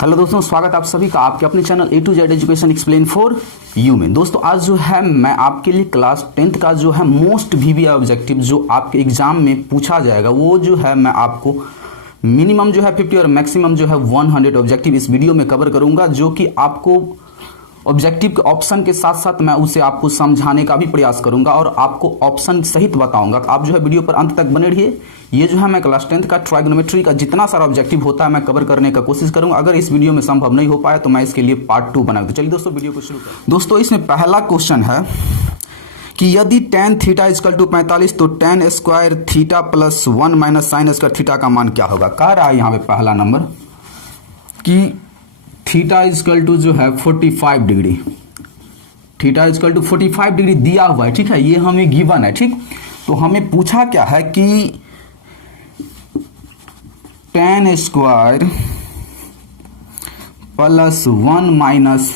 Hello दोस्तों, स्वागत आप सभी का आपके अपने channel A to Z education explain for you में। दोस्तों आज जो है मैं आपके लिए क्लास 10th का जो है मोस्ट VBI ऑब्जेक्टिव जो आपके एग्जाम में पूछा जाएगा वो जो है मैं आपको मिनिमम जो है 50 और मैक्सिमम जो है 100 ऑब्जेक्टिव इस वीडियो में कवर करूंगा, जो कि आपको ऑब्जेक्टिव के ऑप्शन के साथ साथ मैं उसे आपको समझाने का भी प्रयास करूंगा और आपको ऑप्शन सहित बताऊंगा। आप जो है वीडियो पर अंत तक बने रहिए। ये जो है मैं क्लास 10th का ट्राइगोनोमेट्री का जितना सारा ऑब्जेक्टिव होता है मैं कवर करने का कोशिश करूंगा। अगर इस वीडियो में संभव नहीं हो पाया तो मैं इसके लिए पार्ट 2 बना दूँ। चलिए दोस्तों वीडियो को शुरू करें। दोस्तों इसमें पहला क्वेश्चन है कि यदि tan थीटा इजकल टू 45 तो tan square theta plus 1 minus sine square theta का मान क्या होगा। कह रहा है यहाँ पे पहला नंबर कि थीटा इजकल टू जो है 45 degree, theta equal to 45 degree दिया हुआ है, ठीक है, ये हमें गिवन है, ठीक। तो हमें पूछा क्या है कि tan square plus 1 minus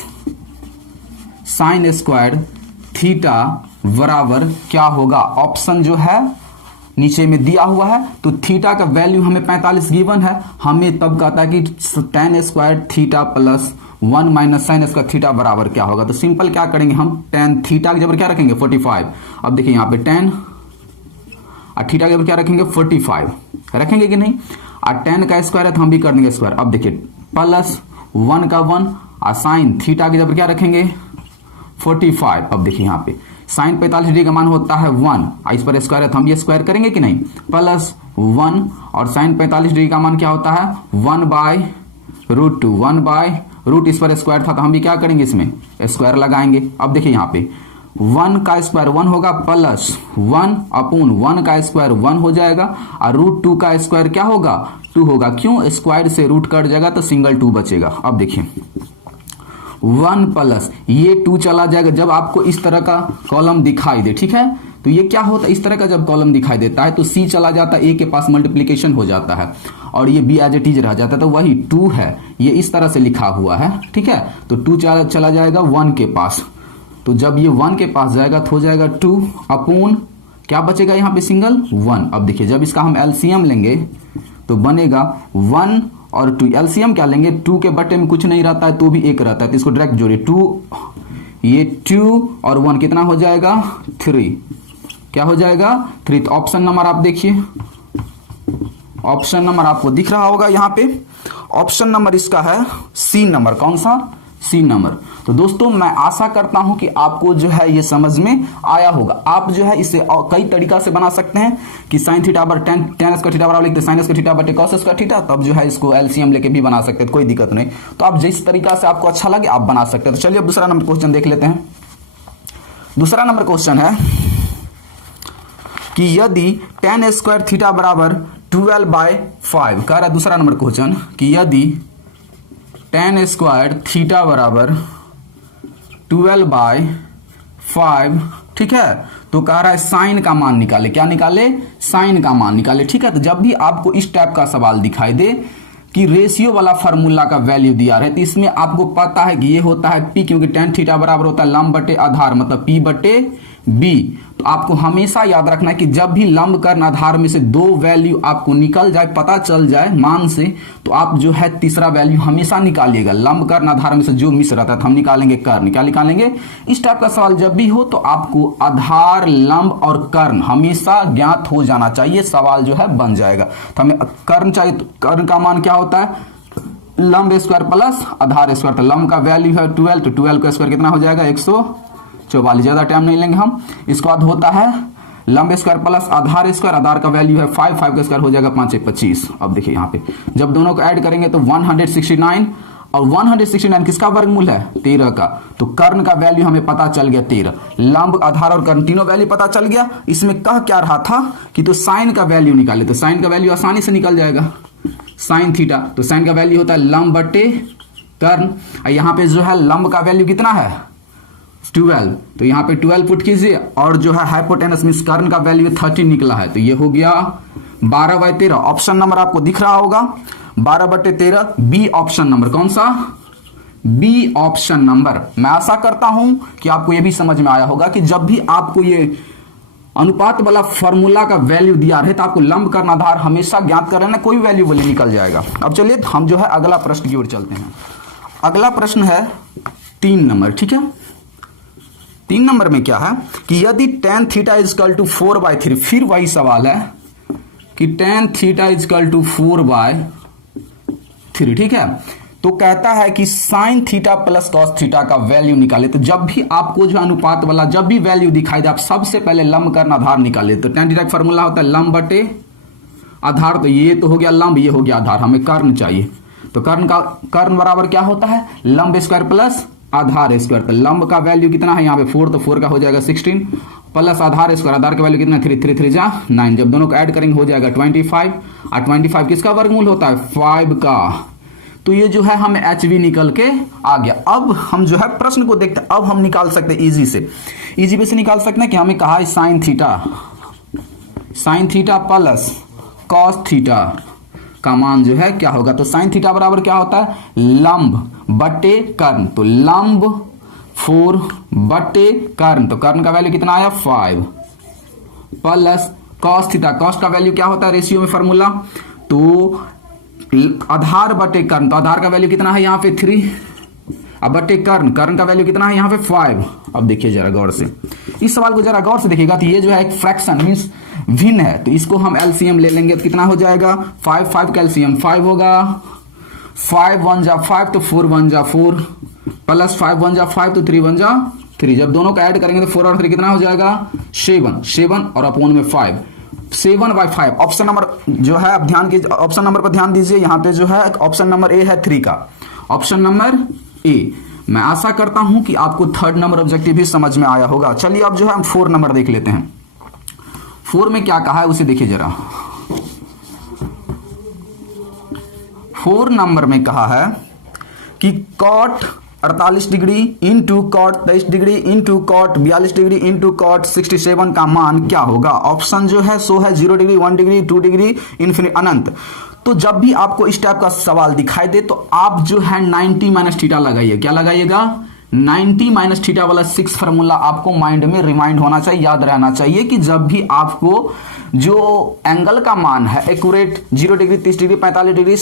sine square theta बराबर क्या होगा। ऑप्शन जो है नीचे में दिया हुआ है, तो थीटा का वैल्यू हमें 45 गिवन है। हमें तब कहता है कि tan square theta plus 1 minus sine square theta बराबर क्या होगा। तो सिंपल क्या करेंगे हम, tan थीटा के जबर क्या रखेंगे 45। अब देखिए यहाँ पे tan और थीटा के जबर क्या रखेंगे 45 रखेंगे कि नहीं। और tan का स्क्वायर है तो हम भी कर देंगे स्क्वायर। अब देखिए प्लस 1 का 1 और साइन थीटा के जबर क्या रखेंगे 45। अब देखिए यहाँ पे साइन 45 डिग्री का मान होता है 1, इस पर स्क्वायर है तो हम ये स्क्वायर करेंगे कि नहीं, प्लस 1 और साइन 45 डिग्री का मान क्या होता है 1 बाय रूट 2, 1 बाय रूट, इस पर स्क्वायर था तो हम भी क्या करेंगे इसमें स्क्वायर लगाएंगे। अब देखिए यहाँ पे 1 का स्क्वायर 1 होगा प्लस 1 अपॉन 1 का स्क्वायर 1 हो जाएगा और रूट 2 का स्क्वायर क्या होगा 2 होगा। क्यों, स्क्वायर से रूट कट जाएगा तो सिंगल 2 बचेगा। अब देखिए 1 प्लस ये 2 चला जाएगा जब आपको इस तरह का कॉलम दिखाई दे, ठीक है। तो ये क्या होता है, इस तरह का जब कॉलम दिखाई देता है तो C चला जाता है, A के पास मल्टीप्लीकेशन हो जाता है और ये B एज इट इज रह जाता है। तो वही 2 है, ये इस तरह से लिखा हुआ है, ठीक है। तो 2 चला जाएगा 1 के पास, तो जब ये 1 के पास जाएगा तो हो जाएगा 2 अपॉन क्या बचेगा यहाँ पे सिंगल 1। अब देखिए जब इसका हम एलसीएम लेंगे तो बनेगा 1 और 2, एलसीएम क्या लेंगे 2 के बटे में कुछ नहीं रहता है तो भी 1 रहता है, तो इसको डायरेक्ट जोड़िए 2, ये 2 और 1 कितना हो जाएगा 3, क्या हो जाएगा 3। तो ऑप्शन नंबर आप देखिए, ऑप्शन नंबर आपको दिख रहा होगा यहाँ पे, ऑप्शन नंबर इसका है C नंबर। कौन सा, C नंबर। तो दोस्तों मैं आशा करता हूं कि आपको जो है ये समझ में आया होगा। आप जो है इसे कई तरीका से बना सकते हैं कि साइन थीटा पर tan स्क्वायर थीटा बराबर लिखते साइन स्क्वायर थीटा बटे कॉस स्क्वायर थीटा, तब जो है इसको एलसीएम लेके भी बना सकते हैं, कोई दिक्कत नहीं। तो आप जिस तरीका से आपको अच्छा लगे आप बना सकते हैं। तो चलिए अब दूसरा नंबर क्वेश्चन देख लेते हैं। दूसरा नंबर क्वेश्चन है कि यदि tan स्क्वायर थीटा बराबर 12/5, कह रहा है दूसरा नंबर क्वेश्चन कि यदि tan स्क्वायर थीटा बराबर 12/5, ठीक है, तो कह रहा है साइन का मान निकाले। क्या निकाले, साइन का मान निकाले, ठीक है। तो जब भी आपको इस टाइप का सवाल दिखाई दे कि रेशियो वाला फार्मूला का वैल्यू दिया रहे तो इसमें आपको पता है कि ये होता है P, क्योंकि tan थीटा बराबर होता है लंब बटे आधार, मतलब P बटे B। तो आपको हमेशा याद रखना है कि जब भी लंब कर्ण आधार में से 2 वैल्यू आपको निकल जाए, पता चल जाए मान से, तो आप जो है तीसरा वैल्यू हमेशा निकालिएगा। लंब कर्ण आधार में से जो मिस रहता है तो हम निकालेंगे कर्ण। क्या निकालेंगे, इस टाइप का सवाल जब भी हो तो आपको आधार, लंब और कर्ण हमेशा ज्ञात हो जाना चाहिए, सवाल जो है बन जाएगा। तो हमें कर्ण चाहिए, तो कर्ण का मान क्या होता है लंब स्क्वायर प्लस आधार स्क्वायर। तो लंब का वैल्यू है 12, तो 12 का स्क्वायर कितना हो जाएगा 144। ज्यादा टाइम नहीं लेंगे हम। इसके बाद होता है लंब स्क्वायर प्लस आधार स्क्वायर, आधार का वैल्यू है 5, 5 का स्क्वायर हो जाएगा 5 1 25। अब देखिए यहाँ पे जब दोनों को ऐड करेंगे तो 169, और 169 किसका वर्गमूल है 13 का। तो कर्ण का वैल्यू हमें पता चल गया 13, लंब आधार और कर्ण तीनों वैल्यू पता चल गया। इसमें कह क्या रहा था कि तो साइन का वैल्यू निकाले, तो साइन का वैल्यू आसानी से निकल जाएगा साइन थीटा। तो साइन का वैल्यू होता है लंब बटे कर्ण, और यहाँ पे जो है लंब का वैल्यू कितना है 12, तो यहाँ पे 12 पुट कीजिए, और जो है हाइपोटेनस मींस कर्ण का वैल्यू 13 निकला है, तो ये हो गया 12/13। ऑप्शन नंबर आपको दिख रहा होगा 12/13, बी ऑप्शन नंबर। कौन सा, बी ऑप्शन नंबर। मैं आशा करता हूं कि आपको ये भी समझ में आया होगा कि जब भी आपको ये अनुपात वाला फॉर्मूला का वैल्यू दिया रहे तो आपको लंब कर्ण आधार हमेशा ज्ञात कर लेना, कोई वैल्यू बोले निकल जाएगा। अब चलिए हम जो है अगला प्रश्न की ओर चलते हैं। अगला प्रश्न है 3 नंबर, ठीक है। 3 नंबर में क्या है कि यदि tan थीटा इजकल टू 4/3, फिर वही सवाल है कि tan थीटा इजकल टू 4/3, ठीक है। तो कहता है कि sin theta plus cos theta का वैल्यू निकाले। तो जब भी आपको जो अनुपात वाला जब भी वैल्यू दिखाई दे, आप सबसे पहले लंब कर्ण आधार निकाले। तो tan थीटा का फॉर्मूला होता है लंब बटे आधार। तो ये तो हो गया लंब, ये हो गया आधार, हमें कर्ण चाहिए। तो कर्ण बराबर क्या होता है, लंब स्क्वायर प्लस आधार स्क्वायर। तो लंब का वैल्यू कितना है यहाँ पे 4, तो 4 का हो जाएगा 16 प्लस आधार स्क्वायर, आधार का वैल्यू कितना 3, 3 3 जा 9। जब दोनों को ऐड करेंगे हो जाएगा 25, और 25 किसका वर्गमूल होता है 5 का। तो ये जो है हमें HV निकल के आ गया। अब हम जो है प्रश्न को देखते हैं। अब हम निकाल सकते हैं इजी से, इजी वे से निकाल सकते हैं कि हमें कहा है sine theta plus cos theta का मान जो है क्या होगा। तो साइन थीटा बराबर क्या होता है लंब बटे कर्ण। तो लंब 4 बटे कर्ण, तो कर्ण का वैल्यू कितना आया 5 प्लस कॉस थीटा। कॉस का वैल्यू क्या होता है रेशियो में फॉर्मूला, तो आधार बटे कर्ण। तो आधार का वैल्यू कितना है यहाँ पे 3, अब बटे कर्ण का वैल्यू कितना है यहाँ पे 5। अब देखिए जरा गौर से इस सवाल को जरा गौर से देखिएगा। तो ये जो है एक फ्रैक्शन मींस भिन्न है, तो इसको हम एलसीएम ले लेंगे। तो कितना हो जाएगा 5 5 का एलसीएम 5 होगा, 5 1 जा 5 तो 4 1 जा 4 प्लस 5 1 जा 5 तो 3 1 जा 3। जब दोनों का ऐड करेंगे तो 4 और 3 कितना हो जाएगा 7 और अपॉन में 5, 7/5। ऑप्शन नंबर जो है अब ध्यान कीजिए, ऑप्शन नंबर पर ध्यान दीजिए। यहाँ पे जो है ऑप्शन नंबर ए है 3 का, ऑप्शन नंबर ए। मैं आशा करता हूं कि आपको 3rd नंबर ऑब्जेक्टिव भी समझ में आया होगा। चलिए अब जो है हम 4 नंबर देख लेते हैं। 4 में क्या कहा है उसे देखिए जरा। 4 नंबर में कहा है कि cot 48 degree into cot 23 degree into cot 42 degree into cot 67 का मान क्या होगा। ऑप्शन जो है सो है 0 डिग्री 1 डिग्री 2 डिग्री इन्फिनिटी अनंत। तो जब भी आपको इस टाइप का सवाल दिखाई दे तो आप जो है 90 माइनस थीटा लगाइए। क्या लगाइएगा 90 माइनस थीटा वाला 6 फार्मूला आपको माइंड में रिमाइंड होना चाहिए, याद रहना चाहिए कि जब भी आपको जो एंगल का मान है accurate 0 degree 30 degree 45 degree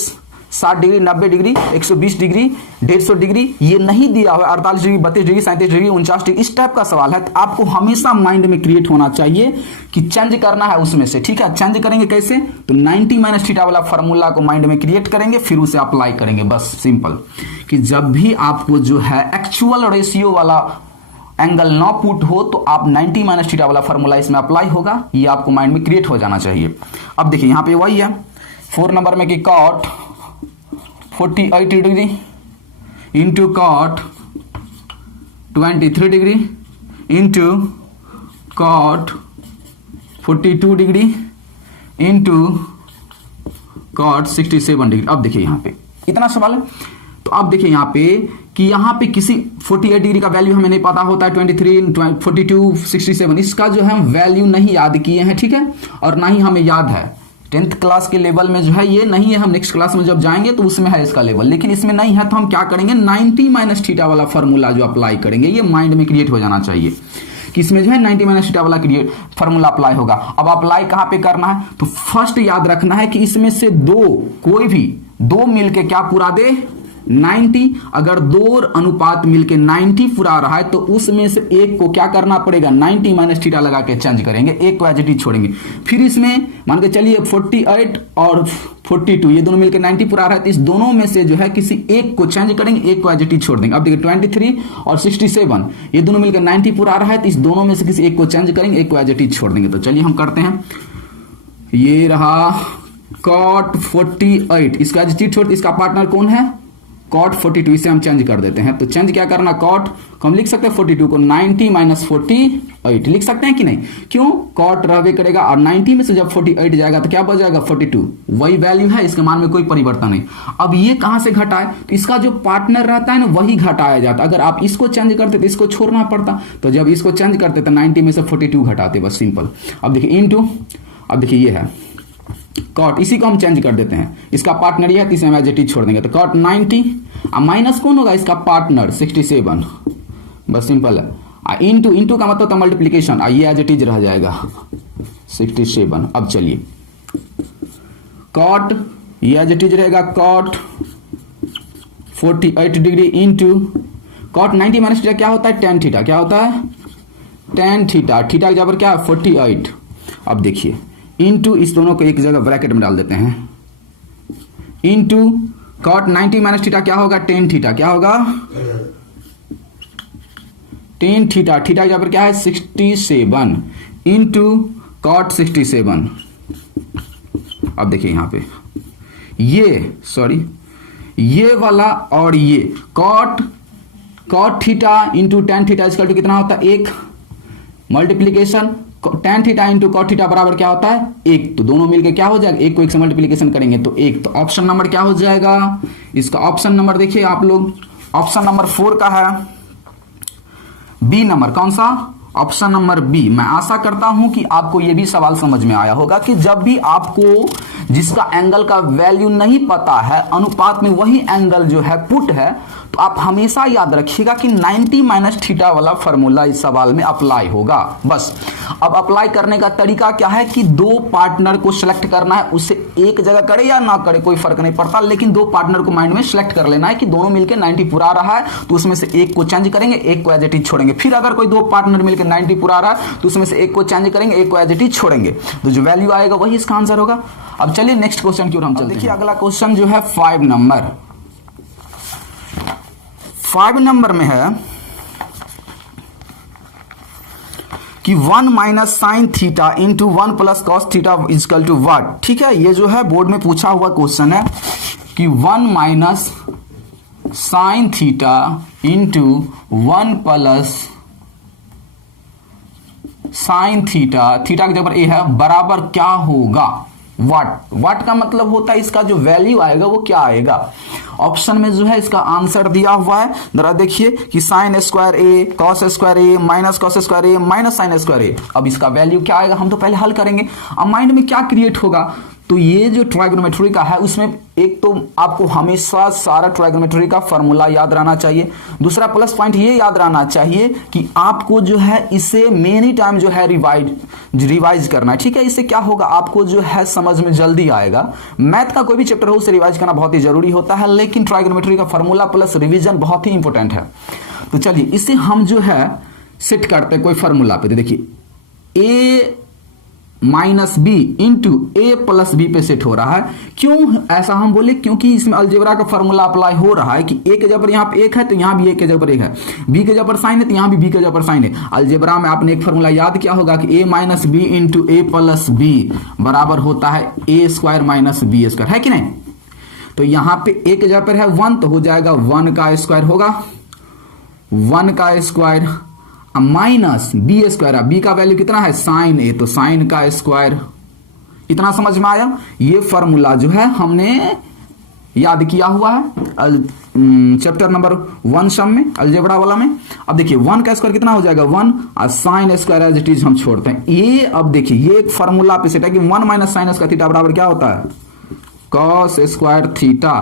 60 degree 90 degree 120 degree 150 degree ये नहीं दिया हुआ 48 डिग्री 32 डिग्री 37 डिग्री 49 डिग्री इस टाइप का सवाल है, तो आपको हमेशा माइंड में क्रिएट होना चाहिए कि चेंज करना है उसमें से। ठीक है, चेंज करेंगे कैसे, तो 90 माइनस थीटा वाला फॉर्मूला को माइंड में क्रिएट करेंगे, फिर उसे अप्लाई करेंगे। बस सिंपल कि जब भी आपको जो है एक्चुअल रेशियो वाला एंगल ना पुट हो तो आप 90 माइनस थीटा वाला फॉर्मूला इसमें अप्लाई होगा, ये आपको माइंड में क्रिएट हो जाना चाहिए। अब देखिए यहाँ पे वही है 4 नंबर में कि cot 48 degree into cot 23 degree into cot 42 degree into cot 67 degree. अब देखिए यहाँ पे इतना सवाल है, तो अब देखिए यहाँ पे कि यहाँ पे किसी 48 डिग्री का वैल्यू हमें नहीं पता होता है, 23 42 67 इसका जो है वैल्यू नहीं याद किए हैं। ठीक है, और ना ही हमें याद है 10th क्लास के लेवल में जो है ये नहीं है, हम नेक्स्ट क्लास में जब जाएंगे तो उसमें है इसका लेवल, लेकिन इसमें नहीं है। तो हम क्या करेंगे 90 माइनस थीटा वाला फॉर्मूला जो अप्लाई करेंगे, ये माइंड में क्रिएट हो जाना चाहिए कि इसमें जो है 90 माइनस थीटा वाला फॉर्मूला अप्लाई होगा। अब अप्लाई कहाँ पे करना है, तो फर्स्ट याद रखना है कि इसमें से कोई भी दो मिलके क्या पूरा दे 90। अगर 2 अनुपात मिलके 90 पूरा रहा है तो उसमें से एक को क्या करना पड़ेगा 90 माइनस थीटा लगा के चेंज करेंगे, एक को एज इट इज छोड़ेंगे। फिर इसमें मान के चलिए 48 और 42 ये दोनों मिलके 90 पूरा रहा है, तो इस दोनों में से जो है किसी एक को चेंज करेंगे, एक को एज इट इज छोड़ देंगे। अब देखिए 23 और 67 ये दोनों मिलकर 90 पूरा रहा है, तो इस दोनों में से किसी एक को चेंज करेंगे, एक को एज इट इज छोड़ देंगे। तो चलिए हम करते हैं, ये रहा cot 48 इसका एज इट इज छोड़, इसका पार्टनर कौन है cot 42, इसे हम चेंज कर देते हैं। तो चेंज क्या करना cot को हम लिख सकते हैं 42 को 90 माइनस 48 लिख सकते हैं कि नहीं, क्यों cot रहवे करेगा और 90 में से जब 48 जाएगा तो क्या बच जाएगा 42, वही वैल्यू है, इसके मान में कोई परिवर्तन नहीं। अब ये कहां से घटाए, तो इसका जो पार्टनर रहता है ना वही घटाया जाता। अगर आप इसको चेंज करते तो इसको छोड़ना पड़ता, तो जब इसको चेंज करते तो 90 में से 42 घटाते, बस सिंपल। अब देखिए इंटू, अब देखिए ये है cot, इसी को हम चेंज कर देते हैं, इसका पार्टनर ये है, इसे हम एज इट इज छोड़ देंगे। तो cot 90 माइनस कौन होगा इसका पार्टनर 67, बस सिंपल है। इंटू इंटू का मतलब था मल्टीप्लीकेशन, ये एज इट इज रह जाएगा 67। अब चलिए कॉट, ये एज इट इज रहेगा cot 48 degree into cot 90 minus theta क्या होता है टेन थीटा, क्या होता है टेन थीटा, थीटा की जगह पर क्या है 48। अब देखिए इंटू इस दोनों को एक जगह ब्रैकेट में डाल देते हैं, इंटू कॉट 90 माइनस थीटा क्या होगा टेन थीटा, क्या होगा टेन थीटा, थीटा की जगह पर क्या है 67 इंटू कॉट 67। अब देखिए यहां पे ये वाला और ये cot theta into tan theta इसका टू कितना होता है एक, multiplication tan theta into cot theta बराबर क्या होता है एक, तो दोनों मिलके क्या हो जाएगा एक को एक से मल्टीप्लीकेशन करेंगे तो एक, तो ऑप्शन नंबर क्या हो जाएगा इसका, ऑप्शन नंबर देखिए आप लोग, ऑप्शन नंबर 4 का है बी नंबर, कौन सा ऑप्शन नंबर बी। मैं आशा करता हूं कि आपको यह भी सवाल समझ में आया होगा कि जब भी आपको जिसका एंगल का वैल्यू नहीं पता है अनुपात में वही एंगल जो है पुट है, तो आप हमेशा याद रखिएगा कि 90 माइनस थीटा वाला फॉर्मूला इस सवाल में अप्लाई होगा। बस अब अप्लाई करने का तरीका क्या है कि दो पार्टनर को सिलेक्ट करना है, उससे एक जगह करे या ना करे कोई फर्क नहीं पड़ता, लेकिन दो पार्टनर को माइंड में सिलेक्ट कर लेना है कि दोनों मिलकर 90 पूरा आ रहा है तो उसमें से एक को चेंज करेंगे, एक को एज इट इज छोड़ेंगे। फिर अगर कोई दो पार्टनर मिलकर 90 पूरा आ रहा है तो उसमें से एक को चेंज करेंगे, एक को एज इट इज छोड़ेंगे, तो जो वैल्यू आएगा वही इसका आंसर होगा। अब चलिए नेक्स्ट क्वेश्चन की ओर हम चलते हैं। देखिए अगला क्वेश्चन जो है 5 नंबर में है कि 1 minus sine theta into 1 plus cos theta equal to what. ठीक है, ये जो है बोर्ड में पूछा हुआ क्वेश्चन है कि 1 minus sine theta into 1 plus sine theta, theta की जगह पर ए है, बराबर क्या होगा वाट का मतलब होता है इसका जो वैल्यू आएगा वो क्या आएगा। ऑप्शन में जो है इसका आंसर दिया हुआ है, जरा देखिए कि साइन स्क्वायर ए कॉस स्क्वायर ए माइनस कॉस स्क्वायर ए माइनस साइन स्क्वायर ए। अब इसका वैल्यू क्या आएगा हम तो पहले हल करेंगे। अब माइंड में क्या क्रिएट होगा, तो ये जो ट्राइगोनोमेट्री का है उसमें एक तो आपको हमेशा सारा ट्राइगोनोमेट्री का फॉर्मूला याद रहना चाहिए, दूसरा प्लस पॉइंट ये याद रहना चाहिए कि आपको जो है इसे मेनी टाइम जो है रिवाइज करना है। ठीक है, इससे क्या होगा आपको जो है समझ में जल्दी आएगा। मैथ का कोई भी चैप्टर हो उसे रिवाइज करना बहुत ही जरूरी होता है, लेकिन ट्राइगोनोमेट्री का फॉर्मूला प्लस रिवीजन बहुत ही इंपॉर्टेंट है। तो चलिए इसे हम जो है सेट करते हैं कोई फॉर्मूला पे, तो देखिए ए माइनस बी इंटू ए प्लस बी पे सेट हो रहा है। क्यों ऐसा हम बोले, क्योंकि इसमें अलजेब्रा का फॉर्मूला अप्लाई हो रहा है कि ए के जगह पर यहाँ पे एक है तो यहाँ भी ए के जगह पर एक है, बी के जगह पर साइन है तो यहाँ भी बी के जगह पर साइन है। अलजेब्रा में आपने एक फॉर्मूला याद किया होगा कि ए माइनस बी इंटू ए प्लस बी बराबर होता है ए स्क्वायर माइनस बी स्क्वायर, है कि नहीं। तो यहाँ पे ए के जगह पर है 1 तो हो जाएगा 1 का स्क्वायर होगा, 1 का square minus b square, b का वैल्यू कितना है साइन ए तो साइन का स्क्वायर। इतना समझ में आया। ये फॉर्मूला जो है हमने याद किया हुआ है चैप्टर नंबर 1 सम में अलजेब्रा वाला में। अब देखिए 1 का स्क्वायर कितना हो जाएगा 1 और sine square as it is हम छोड़ते हैं ये। अब देखिए ये एक फॉर्मूला पे सेट है कि 1 माइनस साइन स्क्वायर थीटा बराबर क्या होता है cos square theta.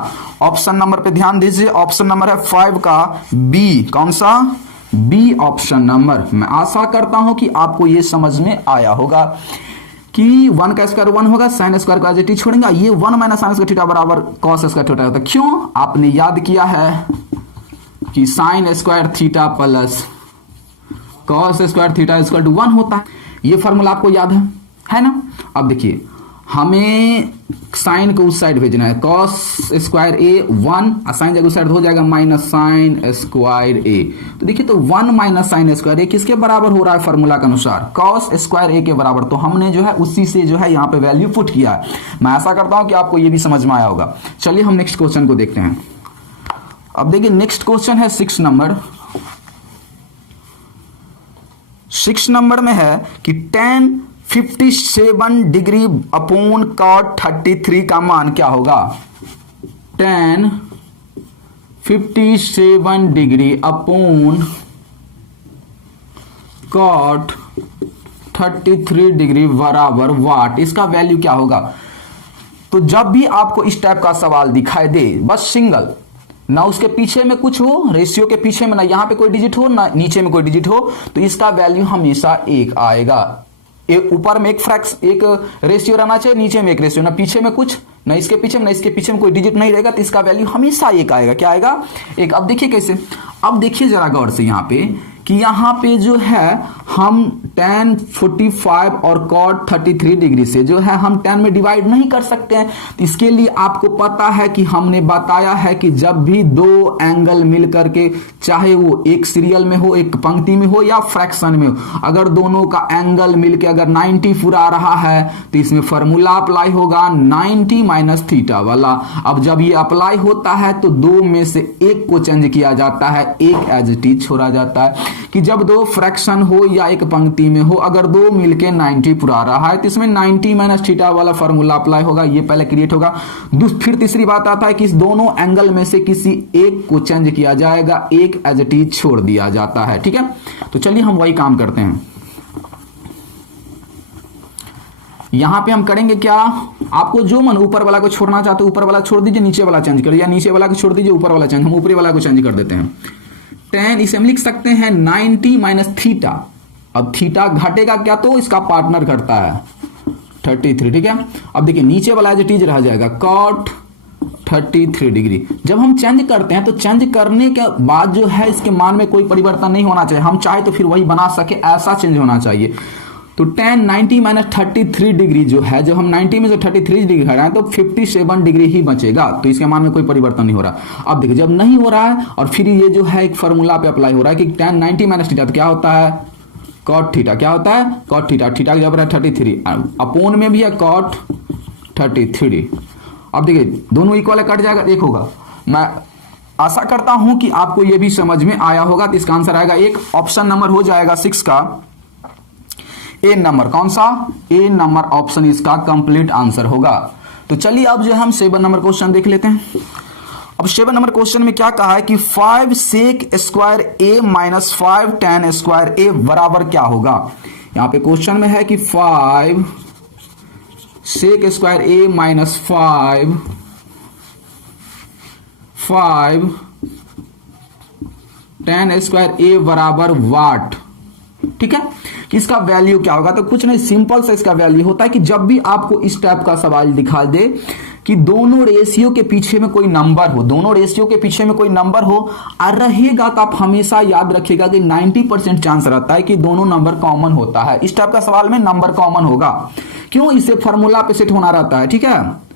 Option number पे ध्यान दीजिए, ऑप्शन नंबर है 5 का बी, कौन सा बी ऑप्शन नंबर। मैं आशा करता हूं कि आपको यह समझ में आया होगा कि 1 का स्क्वायर 1 होगा, साइन स्क्वायर का एज इट इज छोड़ेंगे, ये 1 माइनस साइन स्क्वायर थीटा बराबर कॉस स्क्वायर थीटा होता है। क्यों, आपने याद किया है कि sine square theta plus cos square theta equal to 1 होता है। ये फॉर्मूला आपको याद है ना। अब देखिए हमें साइन को उस साइड भेजना है, कॉस स्क्वायर ए 1 और साइन जगह उस साइड हो जाएगा माइनस साइन स्क्वायर ए। तो देखिए तो 1 माइनस साइन स्क्वायर ए किसके बराबर हो रहा है फॉर्मूला के अनुसार कॉस स्क्वायर ए के बराबर। तो हमने जो है उसी से जो है यहाँ पे वैल्यू पुट किया है। मैं आशा करता हूं कि आपको ये भी समझ में आया होगा। चलिए हम नेक्स्ट क्वेश्चन को देखते हैं। अब देखिए नेक्स्ट क्वेश्चन है 6 नंबर। 6 नंबर में है कि tan 57 डिग्री अपॉन cot 33 का मान क्या होगा। tan 57 degree upon cot 33 degree बराबर वाट, इसका वैल्यू क्या होगा। तो जब भी आपको इस टाइप का सवाल दिखाई दे बस सिंगल ना उसके पीछे में कुछ हो, रेशियो के पीछे में ना यहाँ पे कोई डिजिट हो ना नीचे में कोई डिजिट हो, तो इसका वैल्यू हमेशा 1 आएगा। ऊपर में एक रेशियो रहना चाहिए, नीचे में एक रेशियो, ना पीछे में कुछ, ना इसके पीछे में ना इसके पीछे में कोई डिजिट नहीं रहेगा, तो इसका वैल्यू हमेशा 1 आएगा। क्या आएगा? 1। अब देखिए कैसे, अब देखिए जरा गौर से यहाँ पे कि यहाँ पे जो है हम tan 45 और cot 33 डिग्री से जो है हम tan में डिवाइड नहीं कर सकते हैं। तो इसके लिए आपको पता है कि हमने बताया है कि जब भी दो एंगल मिल करके, चाहे वो एक सीरियल में हो, एक पंक्ति में हो या फ्रैक्शन में हो, अगर दोनों का एंगल मिलके अगर 90 पूरा आ रहा है तो इसमें फॉर्मूला अप्लाई होगा 90 माइनस थीटा वाला। अब जब ये अप्लाई होता है तो दो में से एक को चेंज किया जाता है, एक एज इट इज छोड़ा जाता है। कि जब दो फ्रैक्शन हो या एक पंक्ति में हो, अगर दो मिलके 90 पूरा रहा है तो इसमें 90 माइनस थीटा वाला फॉर्मूला अप्लाई होगा, ये पहले क्रिएट होगा। फिर तीसरी बात आता है कि इस दोनों एंगल में से किसी एक को चेंज किया जाएगा, एक एज इट इज छोड़ दिया जाता है। ठीक है, तो चलिए हम वही काम करते हैं। यहां पे हम करेंगे क्या, आपको जो मन ऊपर वाला को छोड़ना चाहते हो ऊपर वाला छोड़ दीजिए, नीचे वाला चेंज कर, या नीचे वाला को छोड़ दीजिए ऊपर वाला चेंज, हम ऊपरी वाला को चेंज कर देते हैं। tan इसे हम लिख सकते हैं 90 माइनस थीटा। अब थीटा घटेगा क्या, तो इसका पार्टनर घटता है 33। ठीक है, अब देखिए नीचे वाला जो चीज रह जाएगा cot 33 डिग्री। जब हम चेंज करते हैं तो चेंज करने के बाद जो है इसके मान में कोई परिवर्तन नहीं होना चाहिए, हम चाहे तो फिर वही बना सके, ऐसा चेंज होना चाहिए। तो tan 90 माइनस 33 डिग्री जो है, जब हम 90 में से 33 डिग्री हटाएं तो 57 डिग्री ही बचेगा, तो इसके मान में कोई परिवर्तन नहीं हो रहा। अब देखिए जब नहीं हो रहा है और फिर ये जो है एक फॉर्मूला पे अप्लाई हो रहा है कि tan 90 माइनस थीटा, तो क्या होता है cot थीटा, क्या होता है cot थीटा, थीटा की जगह 33, अपोन में भी है cot 33। अब देखिए दोनों इक्वल कट जाएगा, एक होगा। मैं आशा करता हूं कि आपको ये भी समझ में आया होगा। तो इसका आंसर आएगा एक, ऑप्शन नंबर हो जाएगा 6 का ए नंबर। कौन सा? ए नंबर ऑप्शन इसका कंप्लीट आंसर होगा। तो चलिए अब जो हम 7 नंबर क्वेश्चन देख लेते हैं। अब 7 नंबर क्वेश्चन में क्या कहा है कि 5 सेक स्क्वायर ए माइनस 5 tan स्क्वायर ए बराबर क्या होगा। यहां पे क्वेश्चन में है कि 5 सेक स्क्वायर ए माइनस 5 tan स्क्वायर ए बराबर वाट। ठीक है, कि इसका वैल्यू क्या होगा। तो कुछ नहीं, सिंपल सा इसका वैल्यू होता है कि जब भी आपको इस टाइप का सवाल दिखा दे कि दोनों रेशियो के पीछे में कोई नंबर हो, दोनों रेशियो के पीछे में कोई नंबर हो और रहेगा, तो आप हमेशा याद रखिएगा कि 90% चांस रहता है कि दोनों नंबर कॉमन होता है। इस टाइप का सवाल में नंबर कॉमन होगा, क्यों, इसे फॉर्मूला पे सेट होना रहता है। ठीक है,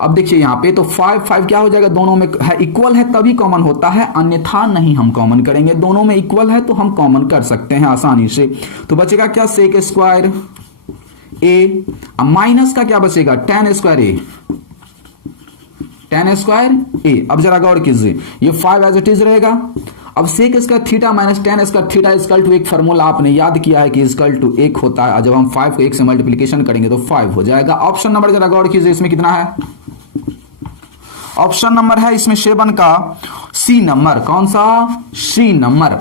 अब देखिए यहाँ पे तो 5 क्या हो जाएगा, दोनों में है इक्वल है तभी कॉमन होता है, अन्यथा नहीं हम कॉमन करेंगे। दोनों में इक्वल है तो हम कॉमन कर सकते हैं आसानी से। तो बचेगा क्या, सेक स्क्वायर ए, माइनस का क्या बचेगा, tan स्क्वायर ए, tan स्क्वायर ए। अब जरा गौर कीजिए, ये 5 एज इट इज रहेगा। अब sec square theta minus tan square theta equal to एक फॉर्मूला आपने याद किया है कि इक्वल टू 1 होता है, जब हम 5 को 1 से मल्टीप्लिकेशन करेंगे तो 5 हो जाएगा। ऑप्शन नंबर जरा गौर कीजिए, इसमें कितना है, ऑप्शन नंबर है इसमें 7 का सी नंबर। कौन सा, सी नंबर।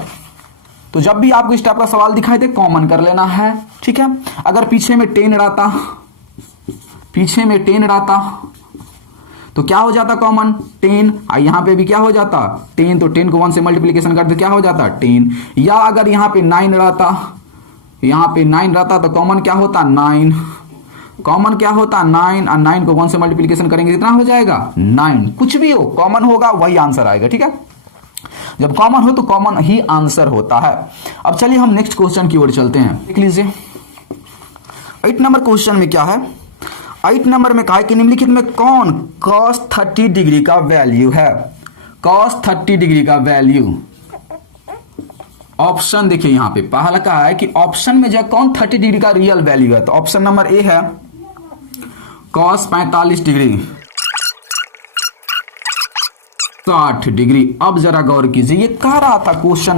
तो जब भी आपको इस टाइप का सवाल दिखाई दे कॉमन कर लेना है। ठीक है, अगर पीछे में 10 रहता तो क्या हो जाता कॉमन, 10। यहां पे भी क्या हो जाता 10, तो 10 को 1 से मल्टीप्लिकेशन करते क्या हो जाता 10। या अगर यहां पे 9 रहता तो कॉमन क्या होता 9, कॉमन क्या होता 9, और 9 को 1 से मल्टीप्लिकेशन करेंगे कितना हो जाएगा 9। कुछ भी हो कॉमन होगा वही आंसर आएगा। ठीक है, जब कॉमन हो तो कॉमन ही आंसर होता है। अब चलिए हम नेक्स्ट क्वेश्चन की ओर चलते हैं। देख लीजिए 8 नंबर क्वेश्चन में क्या है, 8 नंबर में कहा है कि निम्नलिखित में कौन cos 30 डिग्री का वैल्यू है। cos 30 डिग्री का वैल्यू, ऑप्शन देखिए यहां पे पहला कहा है कि ऑप्शन में जो कौन 30 डिग्री का रियल वैल्यू है, तो ऑप्शन नंबर ए है cos 45 डिग्री 60 डिग्री। अब जरा गौर कीजिए, ये कह रहा था क्वेश्चन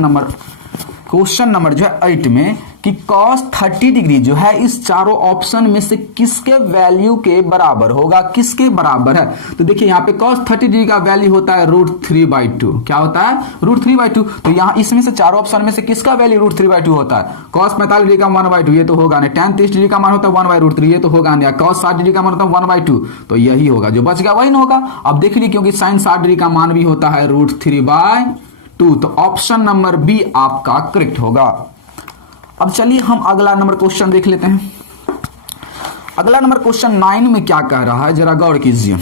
नंबर जो है 8 में कि cos 30 डिग्री जो है इस चारों ऑप्शन में से किसके वैल्यू के बराबर होगा, किसके बराबर है। तो देखिए यहाँ पे cos 30 डिग्री का वैल्यू होता है √3/2। क्या होता है? √3/2। तो यहाँ इसमें से चारों ऑप्शन में से किसका वैल्यू √3/2 होता है? cos 45 डिग्री का 1/2 ये तो होगा नहीं, tan 30 डिग्री का मान होता है 1/√3 ये तो होगा नहीं, cos 60 डिग्री का मान होता है 1/2 तो यही होगा, जो बच गया वही ना होगा। अब देख लीजिए क्योंकि sin 60 डिग्री का मान भी होता है √3/2, तो ऑप्शन नंबर बी आपका करेक्ट होगा। अब चलिए हम अगला नंबर क्वेश्चन देख लेते हैं। अगला नंबर क्वेश्चन 9 में क्या कह रहा है, जरा गौर कीजिए।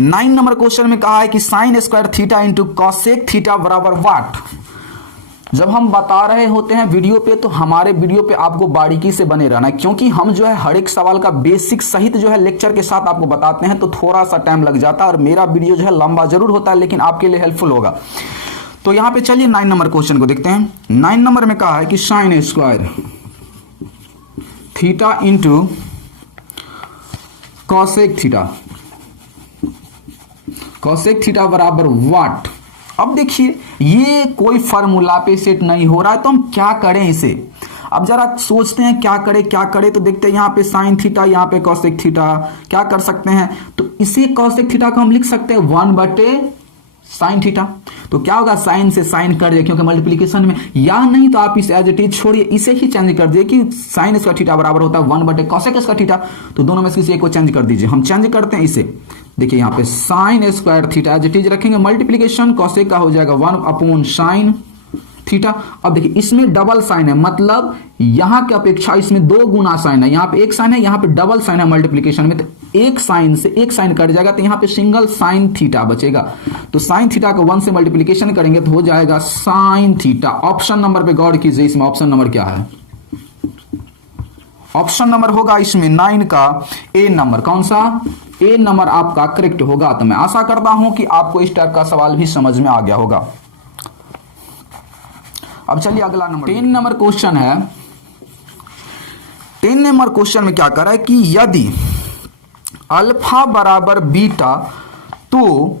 9 नंबर क्वेश्चन में कहा है कि sin square theta into cosec theta बराबर वाट। जब हम बता रहे होते हैं वीडियो पे तो हमारे वीडियो पे आपको बारीकी से बने रहना है, क्योंकि हम जो है हर एक सवाल का बेसिक सहित जो है लेक्चर के साथ आपको बताते हैं, तो थोड़ा सा टाइम लग जाता है और मेरा वीडियो जो है लंबा जरूर होता है लेकिन आपके लिए हेल्पफुल होगा। तो यहां पे चलिए 9 नंबर क्वेश्चन को देखते हैं। 9 नंबर में कहा है कि sin square theta into cosec theta बराबर वाट। अब देखिए ये कोई फार्मूला पे सेट नहीं हो रहा है, तो हम क्या करें इसे। अब जरा सोचते हैं क्या करें तो देखते हैं यहाँ पे sin थीटा, यहाँ पे कॉसेक थीटा, क्या कर सकते हैं। तो इसे कॉसेक थीटा को हम लिख सकते हैं 1/sin थीटा। तो क्या होगा, साइन से साइन कर दिए क्योंकि मल्टीप्लिकेशन में, या नहीं तो आप इस एज इट इज छोड़िए, इसे ही चेंज कर दिए कि साइन स्क्वायर थीटा बराबर होता है 1/cosec स्क्वायर थीटा। तो दोनों में से किसी एक को चेंज कर दीजिए। हम चेंज करते हैं इसे। देखिए यहाँ पे sine square theta as it is रखेंगे, मल्टीप्लिकेशन cosec का हो जाएगा 1/sin थीटा। अब देखिए इसमें डबल साइन है, मतलब यहां की अपेक्षा इसमें 2 गुना साइन है। यहां पे एक साइन है, यहां पे डबल साइन है मल्टीप्लिकेशन में, तो एक साइन से एक साइन कट जाएगा, तो यहां पे सिंगल साइन थीटा बचेगा। तो साइन थीटा को 1 से मल्टीप्लिकेशन करेंगे तो हो जाएगा साइन थीटा। ऑप्शन नंबर पे गौर कीजिए, इसमें ऑप्शन नंबर क्या है? ऑप्शन नंबर होगा इसमें 9 का ए नंबर। कौन सा? ए नंबर आपका करेक्ट होगा। तो मैं आशा करता हूं कि आपको इस टाइप का सवाल भी समझ में आ गया होगा। अब चलिए अगला नंबर 10 नंबर क्वेश्चन है। 10 नंबर क्वेश्चन में क्या कर रहा है कि यदि अल्फा बराबर बीटा तो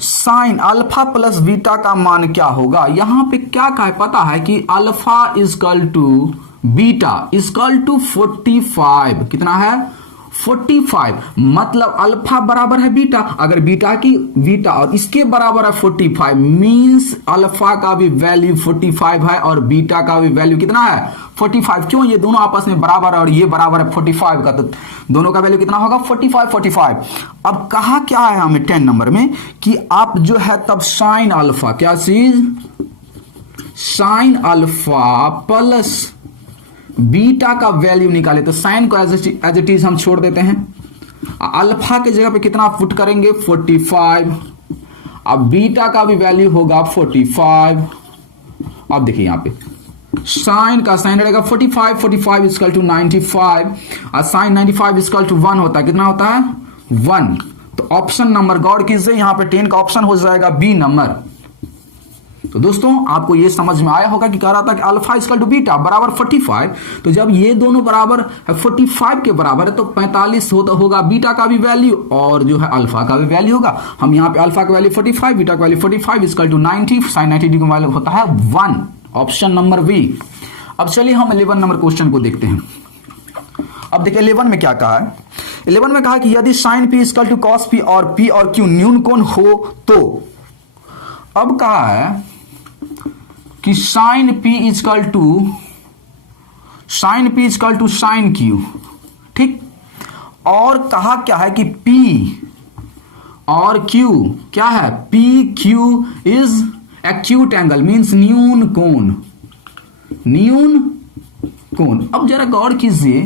साइन अल्फा प्लस बीटा का मान क्या होगा। यहां पे क्या कहा है पता है कि alpha equal to beta equal to 45। कितना है? 45। मतलब अल्फा बराबर है बीटा, अगर बीटा और इसके बराबर है 45 मींस अल्फा का भी वैल्यू 45 है और बीटा का भी वैल्यू कितना है? 45। क्यों? ये दोनों आपस में बराबर है और ये बराबर है 45 का, तो दोनों का वैल्यू कितना होगा? 45। अब कहा क्या है हमें 10 नंबर में कि आप जो है तब साइन अल्फा, क्या चीज? साइन अल्फा प्लस बीटा का वैल्यू निकाले। तो साइन को एज इट इज हम छोड़ देते हैं, अल्फा के जगह पे कितना पुट करेंगे? 45। अब बीटा का भी वैल्यू होगा 45। अब देखिए यहां पे साइन का साइन रहेगा 45 इजकल टू 95 और साइन 95 इजकल टू 1 होता है। कितना होता है? 1। तो ऑप्शन नंबर गौर कीजिए, यहां पे 10 का ऑप्शन हो जाएगा बी नंबर। तो दोस्तों आपको ये समझ में आया होगा कि कह रहा था कि अल्फा इजकल टू बीटा बराबर 45। तो जब ये दोनों बराबर 45 के बराबर है तो 45 होगा बीटा का भी वैल्यू और जो है अल्फा का भी वैल्यू होगा। हम यहाँ पे अल्फा का वैल्यू 45, बीटा का value 45 equal to 90, sine 90 degree का वैल्यू होता है 1। Option number B. अब चलिए हम 11 नंबर क्वेश्चन को देखते हैं। अब देखिए 11 में क्या कहा है। 11 में कहा कि यदि sine p equal to cos p और पी और क्यू न्यून कोण हो तो। अब कहा है कि sine p equal to sine q, ठीक। और कहा क्या है कि पी और क्यू क्या है? P Q is acute angle means न्यून कोण। अब जरा गौर कीजिए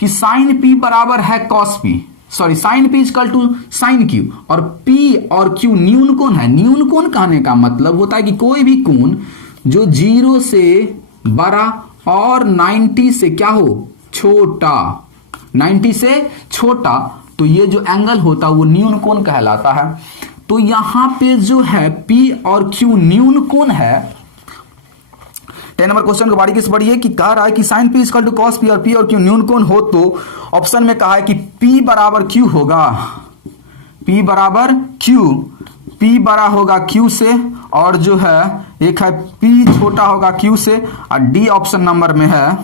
कि साइन पी बराबर है cos p, sine p equal to sine q और पी और क्यू न्यून कोण है। न्यून कोण कहने का मतलब होता है कि कोई भी कोण जो 0 से बड़ा और 90 से क्या हो? छोटा। 90 से छोटा, तो ये जो एंगल होता है वो न्यून कोण कहलाता है। तो यहां पे जो है P और Q न्यून कोण है। 10 नंबर क्वेश्चन को बारीकी से पढ़िए कि कह रहा है कि sine p equal to cos p और P और Q न्यून कोण हो तो ऑप्शन में कहा है कि P बराबर Q होगा, P बराबर Q, P बड़ा होगा Q से और जो है एक है P छोटा होगा Q से और D ऑप्शन नंबर में है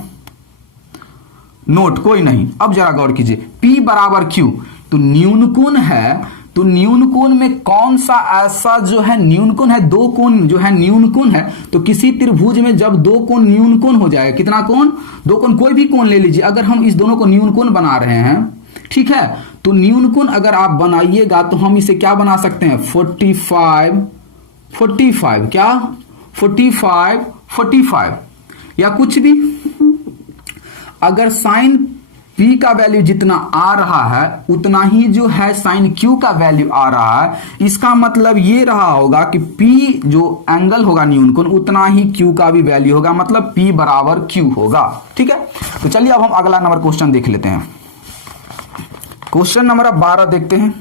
नोट कोई नहीं। अब जरा गौर कीजिए, P बराबर Q, तो न्यून कोण है, तो न्यून कोण में कौन सा ऐसा जो है न्यून कोण है, दो कोण जो है न्यून कोण है, तो किसी त्रिभुज में जब दो कोण न्यून कोण हो जाएगा, कितना कोण, दो कोण, कोई भी कोण ले लीजिए, अगर हम इस दोनों को न्यून कोण बना रहे हैं, ठीक है, तो न्यून कोण अगर आप बनाइएगा तो हम इसे क्या बना सकते हैं, 45 क्या 45 या कुछ भी। अगर साइन P का वैल्यू जितना आ रहा है उतना ही जो है साइन Q का वैल्यू आ रहा है, इसका मतलब ये रहा होगा कि P जो एंगल होगा न्यून कोण उतना ही Q का भी वैल्यू होगा, मतलब P बराबर Q होगा। ठीक है, तो चलिए अब हम अगला नंबर क्वेश्चन देख लेते हैं। क्वेश्चन नंबर 12 देखते हैं,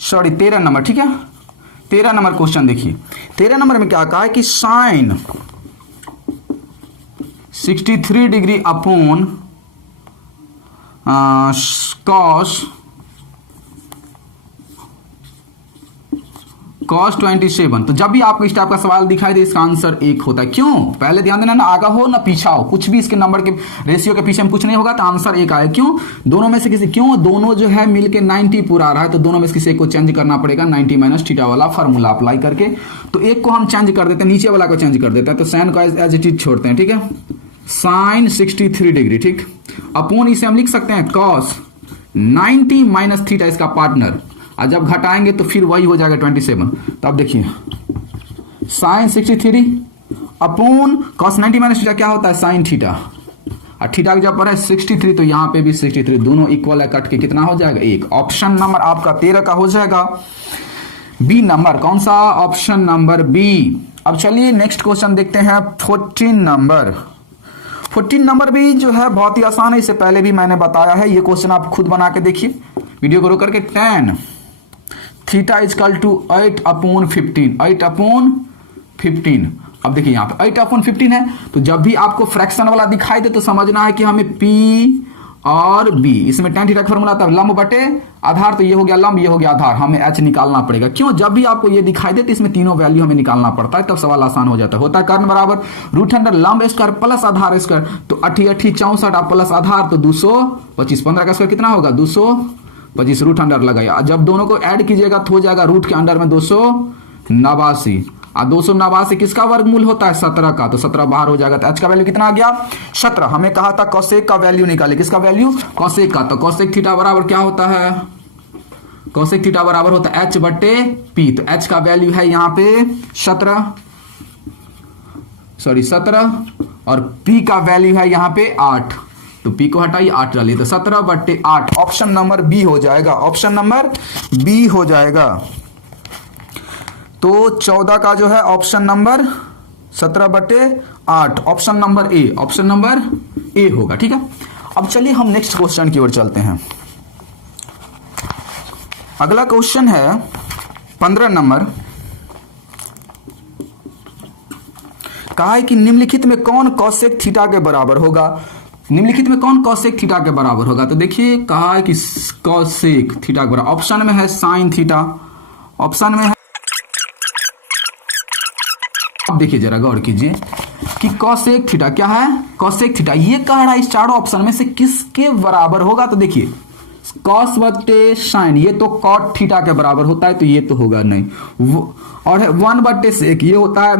सॉरी 13 नंबर, ठीक है 13 नंबर क्वेश्चन देखिए। 13 नंबर में क्या कहा है कि साइन 63 डिग्री अपॉन कॉस 27। तो जब भी आपको इस टाइप का सवाल दिखाई दे इसका आंसर 1 होता है। क्यों, पहले ध्यान देना, ना आगा हो ना पीछा हो, कुछ भी इसके नंबर के रेशियो के पीछे में कुछ नहीं होगा तो आंसर 1 आएगा। क्यों, दोनों में से किसी, क्यों दोनों जो है मिलके 90 पूरा आ रहा है, तो दोनों में से किसी एक को चेंज करना पड़ेगा 90 माइनस थीटा वाला फॉर्मूला अप्लाई करके। तो एक को हम चेंज कर देते हैं, नीचे वाला को चेंज कर देते हैं, तो साइन को एज इट इज छोड़ते हैं। ठीक है, साइन 63 डिग्री, ठीक, अपॉन इसे हम लिख सकते हैं कॉस 90 माइनस थीटा इसका पार्टनर, और जब घटाएंगे तो फिर वही हो जाएगा 27। तो अब देखिए sine 63 upon cos 90 minus theta क्या होता है, साइन थीटा, और थीटा की जब पर है 63 तो यहां पे भी 63, दोनों इक्वल है, कट के कितना हो जाएगा 1। ऑप्शन नंबर आपका 13 का हो जाएगा बी नंबर। कौन सा, ऑप्शन नंबर बी। अब चलिए नेक्स्ट क्वेश्चन देखते हैं 14 नंबर। 14 नंबर भी जो है बहुत ही आसान है, इससे पहले भी मैंने बताया है, ये क्वेश्चन आप खुद बना के देखिए वीडियो को रोक करके। tan theta equal to 8 upon 15, 8 upon 15। अब देखिए यहाँ पे 8 अपॉन 15 है, तो जब भी आपको फ्रैक्शन वाला दिखाई दे तो समझना है कि हमें P और B, इसमें tan थीटा का फॉर्मूला आता है लंब बटे आधार, तो ये हो गया लंब, ये हो गया आधार, हमें H निकालना पड़ेगा। क्यों, जब भी आपको ये दिखाई दे तो इसमें तीनों वैल्यू हमें निकालना पड़ता है, तब सवाल आसान हो जाता है। होता है कर्ण बराबर रूट अंडर लंब स्क्वायर प्लस आधार स्क्वायर, तो 80 80 64 प्लस आधार तो 225, 15 का स्क्वायर कितना होगा 225, रूट अंडर लगाइए, जब दोनों को ऐड कीजिएगा तो हो जाएगा रूट के अंडर में 289, और 289 किसका वर्गमूल होता है 17 का, तो 17 बाहर हो जाएगा, तो h का वैल्यू कितना आ गया 17। हमें कहा था कोसेक का वैल्यू निकाले, किसका वैल्यू, कोसेक का, तो कोसेक थीटा बराबर क्या होता है, कोसेक थीटा बराबर होता है h बटे p, तो h का वैल्यू है यहाँ पे 17 और p का वैल्यू है यहाँ पे 8, तो p को हटाइए 8 डालिए, तो 17 बटे 8, ऑप्शन नंबर बी हो जाएगा, ऑप्शन नंबर बी हो जाएगा। तो 14 का जो है ऑप्शन नंबर 17 बटे 8, ऑप्शन नंबर ए, ऑप्शन नंबर ए होगा। ठीक है, अब चलिए हम नेक्स्ट क्वेश्चन की ओर चलते हैं। अगला क्वेश्चन है 15 नंबर। कहा है कि निम्नलिखित में कौन कोसेक थीटा के बराबर होगा, निम्नलिखित में कौन कोसेक थीटा के बराबर होगा, तो देखिए कहा है कि कोसेक थीटा के बराबर, ऑप्शन में है साइन थीटा, ऑप्शन में है, अब देखिए जरा गौर कीजिए कि कोसेक थीटा क्या है, कोसेक थीटा, ये कह रहा है इस चारों ऑप्शन में से किसके बराबर होगा, तो देखिए कॉस बटे साइन, ये तो कॉट थीटा के बराबर होता है, तो ये तो होगा नहीं, और 1 बटे सेक ये होता है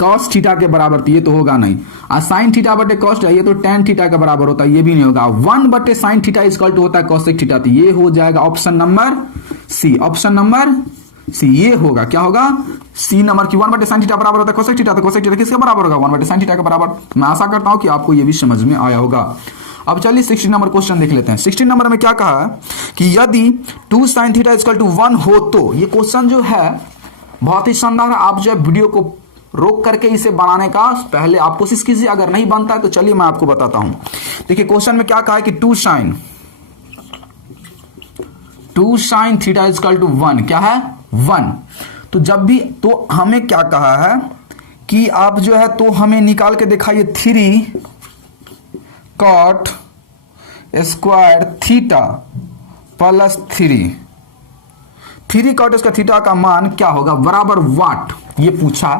कॉस थीटा के बराबर, तो ये तो होगा नहीं, और साइन थीटा बटे कॉस ये तो टेन थीटा के बराबर होता है, ये भी नहीं होगा। 1 बटे साइन थीटा इक्वल टू होता है कोसेक थीटा, तो ये हो जाएगा option number C, option number C, ये होगा, क्या होगा सी नंबर की 1 बटे साइन थीटा बराबर होता है कोसेक थीटा, तो कोसेक थीटा किसके बराबर होगा 1 बटे साइन थीटा के बराबर। मैं आशा करता हूं कि आपको ये भी समझ में आया होगा। अब चलिए 16 नंबर क्वेश्चन देख लेते हैं। 16 नंबर में क्या कहा है कि यदि 2 साइन थीटा इक्वल टू 1 हो तो, ये क्वेश्चन जो है बहुत ही शानदार है, आप जो है वीडियो को रोक करके इसे बनाने का पहले आप कोशिश कीजिए, अगर नहीं बनता है तो चलिए मैं आपको बताता हूं। देखिए क्वेश्चन में क्या कहा है कि 2 साइन थीटा इक्वल टू 1, क्या है 1, तो जब भी, तो हमें क्या कहा है कि आप जो है तो हमें निकाल के दिखाइए 3 cot square theta plus 3 cot square theta का मान क्या होगा बराबर वाट, ये पूछा।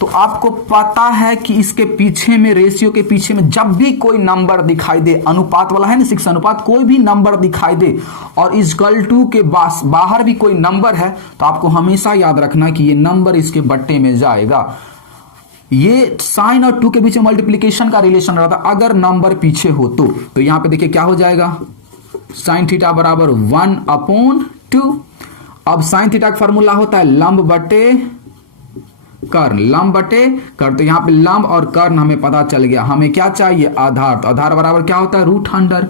तो आपको पता है कि इसके पीछे में, रेशियो के पीछे में जब भी कोई नंबर दिखाई दे, अनुपात वाला है ना 6 अनुपात, कोई भी नंबर दिखाई दे और इक्वल टू के बाहर भी कोई नंबर है, तो आपको हमेशा याद रखना कि ये नंबर इसके बट्टे में जाएगा। ये साइन और 2 के बीच में मल्टीप्लीकेशन का रिलेशन रहता है, अगर नंबर पीछे हो तो यहां पे देखिए क्या हो जाएगा, साइन थीटा बराबर 1/2। अब साइन थीटा का फॉर्मूला होता है लंब बटे कर्ण, लंब बटे कर्ण, तो यहां पे लंब और कर्ण हमें पता चल गया। हमें क्या चाहिए, आधार, तो आधार बराबर क्या होता है, √100।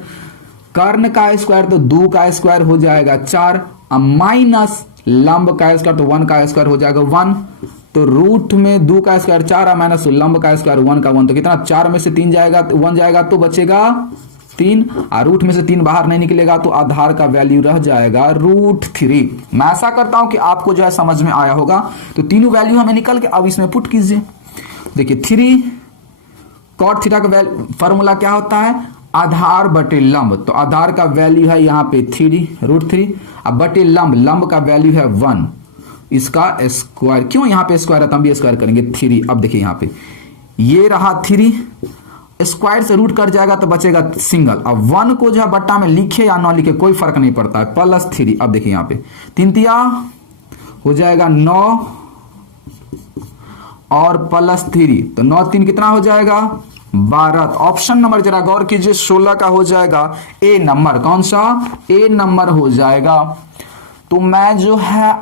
कर्ण का स्क्वायर तो 2 का स्क्वायर हो जाएगा 4, माइनस लंब का स्क्वायर तो 1 का स्क्वायर हो जाएगा 1, तो रूट में 2 का स्क्वायर 4 माइनस लंब का स्क्वायर 1 का 1, तो कितना, 4 में से 3 जाएगा, 1 जाएगा तो बचेगा 3, और रूट में से 3 बाहर नहीं निकलेगा तो आधार का वैल्यू रह जाएगा √3। मैं ऐसा करता हूं कि आपको जो है समझ में आया होगा। तो तीनों वैल्यू हमें निकल के अब इसमें पुट कीजिए। देखिए 3 cot थीटा का फॉर्मूला क्या होता है, आधार बटे लंब, तो आधार का वैल्यू है यहाँ पे 3 √3, अब बटे लंब, लंब का वैल्यू है 1, इसका स्क्वायर, क्यों यहाँ पे स्क्वायर है, तो हम भी स्क्वायर करेंगे 3। अब देखिए यहाँ पे ये रहा 3, स्क्वायर से रूट कट जाएगा तो बचेगा सिंगल। अब 1 को जो है बट्टा में लिखे या ना लिखे कोई फर्क नहीं पड़ता है, +3। अब देखिए यहाँ पे 3 तिया हो जाएगा 9 और +3, तो 9 3 कितना हो जाएगा, 12। ऑप्शन नंबर जरा गौर कीजिए, 16 का हो जाएगा ए नंबर। कौन सा, ए नंबर हो जाएगा। तो मैं जो है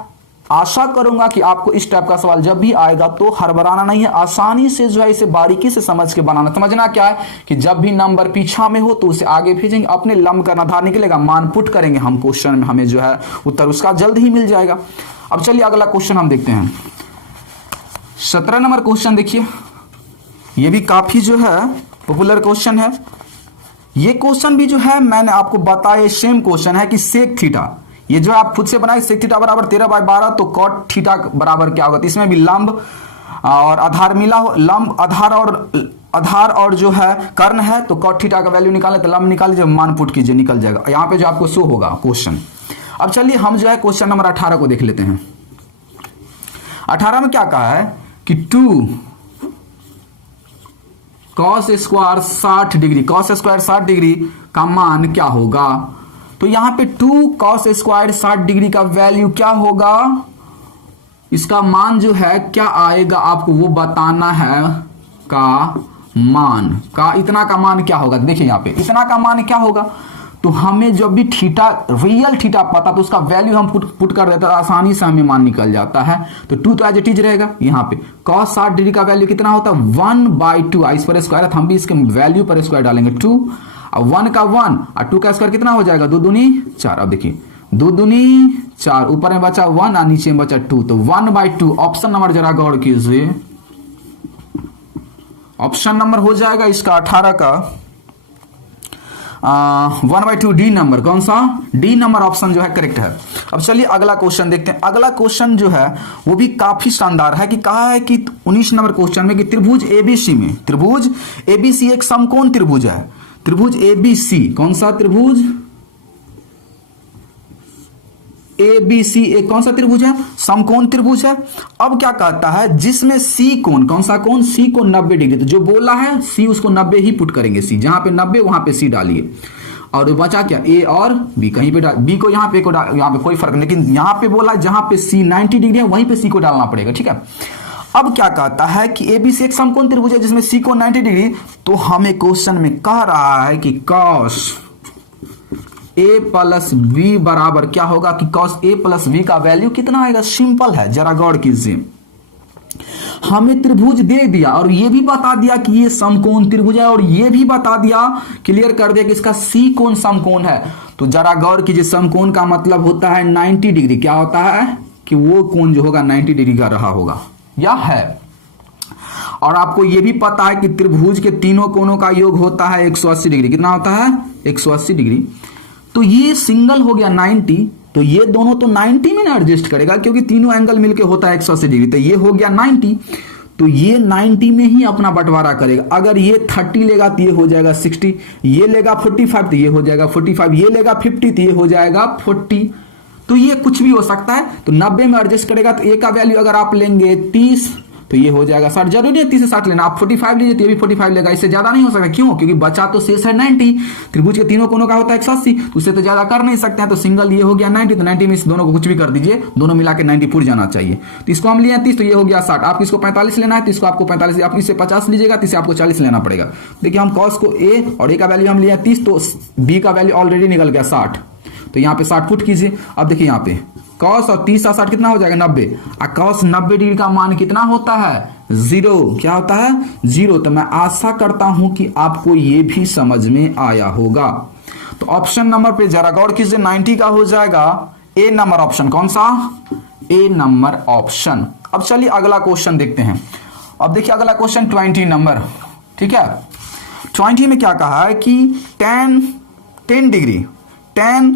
आशा करूंगा कि आपको इस टाइप का सवाल जब भी आएगा तो हड़बड़ाना नहीं है, आसानी से जो है इसे बारीकी से समझ के बनाना। समझना क्या है कि जब भी नंबर पीछा में हो तो उसे आगे भेजेंगे, अपने लंब का आधार निकलेगा, मान पुट करेंगे हम क्वेश्चन में, हमें जो है उत्तर उसका जल्द ही मिल जाएगा। अब चलिए अगला क्वेश्चन हम देखते हैं। 17 नंबर क्वेश्चन देखिए, ये भी काफी जो है पॉपुलर क्वेश्चन है। ये क्वेश्चन भी जो है मैंने आपको बताया सेम क्वेश्चन है कि सेक थीटा, ये जो आप खुद से बनाए, सेक थीटा बराबर 13/12, तो कॉट थीटा बराबर क्या होगा, तो इसमें भी लंब और आधार मिला हो, लंब आधार और जो है कर्ण है, तो कॉट थीटा का वैल्यू निकाले तो लंब निकाले, जब मान पुट कीजिए निकल जाएगा। यहाँ पे जो आपको शो होगा क्वेश्चन। अब चलिए हम जो है क्वेश्चन नंबर 18 को देख लेते हैं। 18 में क्या कहा है कि 2 cos square 60 degree, cos square 60 degree का मान क्या होगा। तो यहां पे 2 cos स्क्वायर 60 डिग्री का वैल्यू क्या होगा, इसका मान जो है क्या आएगा आपको वो बताना है। का मान का इतना का मान क्या होगा, देखिए यहां पे इतना का मान क्या होगा, तो हमें जब भी थीटा, रियल थीटा पता तो उसका वैल्यू हम पुट कर देते हैं, आसानी से हमें मान निकल जाता है। तो 2 तो एज इट इज रहेगा। यहाँ पे cos 60 डिग्री का वैल्यू कितना होता है, 1/2, इस पर स्क्वायर है, हम भी इसके वैल्यू पर स्क्वायर डालेंगे 2, अब 1 का 1 और 2 का स्क्वायर कितना हो जाएगा, 2 दूनी 4। अब देखिए 2 दूनी 4, ऊपर में बचा 1 और नीचे में बचा 2, तो 1/2। ऑप्शन नंबर जरा गौर कीजिए, ऑप्शन नंबर हो जाएगा इसका 18 का 1/2 डी नंबर। कौन सा, डी नंबर ऑप्शन जो है करेक्ट है। अब चलिए अगला क्वेश्चन देखते हैं। अगला क्वेश्चन जो है वो भी काफी शानदार है कि कहा है कि 19 नंबर क्वेश्चन में कि त्रिभुज एबीसी में, त्रिभुज एबीसी एक समकोण त्रिभुज है। त्रिभुज एबीसी, कौन सा त्रिभुज, एबीसी एक कौन सा त्रिभुज है, समकोण त्रिभुज है। अब क्या कहता है, जिसमें सी कोण, कौन सा कोण, सी कोण 90 डिग्री, तो जो बोला है सी उसको 90 ही पुट करेंगे, सी जहां पे 90 वहां पे सी डालिए, और बचा क्या, ए और बी, कहीं पे डाल, बी को यहाँ पे यहाँ पे कोई फर्क नहीं, लेकिन यहाँ पे बोला जहां पे सी 90 डिग्री है वहीं पे सी को डालना पड़ेगा, ठीक है। अब क्या कहता है कि एबीसी एक समकोण त्रिभुज है जिसमें सी कोण 90 डिग्री, तो हमें क्वेश्चन में कह रहा है कि cos a प्लस बी बराबर क्या होगा, कि cos a प्लस बी का वैल्यू कितना आएगा। सिंपल है, जरा गौर कीजिए, हमें त्रिभुज दे दिया और ये भी बता दिया कि ये समकोण त्रिभुज है, और ये भी बता दिया, क्लियर कर दिया कि इसका सी कोण समकोण है। तो जरा गौर कीजिए, समकोण का मतलब होता है 90 डिग्री, क्या होता है कि वो कोण जो होगा 90 डिग्री का रहा होगा या है। और आपको ये भी पता है कि त्रिभुज के तीनों कोणों का योग होता है 180 डिग्री, कितना होता है 180 डिग्री। तो ये सिंगल हो गया 90, तो ये दोनों तो 90 में ना एडजस्ट करेगा, क्योंकि तीनों एंगल मिलके होता है 180 डिग्री, तो ये हो गया 90, तो ये 90 में ही अपना बंटवारा करेगा। अगर ये 30 लेगा तो ये हो जाएगा 60, ये लेगा 45 तो ये हो जाएगा 45, ये लेगा 50 तो ये हो जाएगा 40, तो ये कुछ भी हो सकता है। तो 90 में एडजस्ट करेगा, तो ए का वैल्यू अगर आप लेंगे 30 तो ये हो जाएगा 60। जरूरी है 30 से 60 लेना, आप 45 लीजिए तो ये भी 45 लेगा, इससे ज्यादा नहीं हो सकता। क्यों? क्योंकि बचा तो शेष है 90। त्रिभुज के तीनों कोनों का होता है 180, तो उससे तो ज्यादा कर नहीं सकते हैं। तो सिंगल ये हो गया 90, तो 90 में इस दोनों को कुछ भी कर दीजिए, दोनों मिला के 90 फुट जाना चाहिए। तो इसको हम लिए 30, तो ये हो गया 60। आप इसको 45 लेना है तो इसको आपको 45, आप इससे 50 लीजिएगा तो इससे आपको 40 लेना पड़ेगा। देखिए हम कॉस को ए और ए का वैल्यू हम लिया 30, तो बी का वैल्यू ऑलरेडी निकल गया 60, तो यहाँ पे 60 फुट कीजिए। अब देखिए यहाँ पे कॉस और 30 और 60 कितना हो जाएगा 90, और कॉस 90 डिग्री का मान कितना होता है 0। क्या होता है 0। तो मैं आशा करता हूं कि आपको ये भी समझ में आया होगा। तो ऑप्शन नंबर पे जरा गौर कीजिए, 90 का हो जाएगा ए नंबर ऑप्शन। कौन सा? ए नंबर ऑप्शन। अब चलिए अगला क्वेश्चन देखते हैं। अब देखिए अगला क्वेश्चन 20 नंबर, ठीक है। 20 में क्या कहा है कि tan 10 degree, tan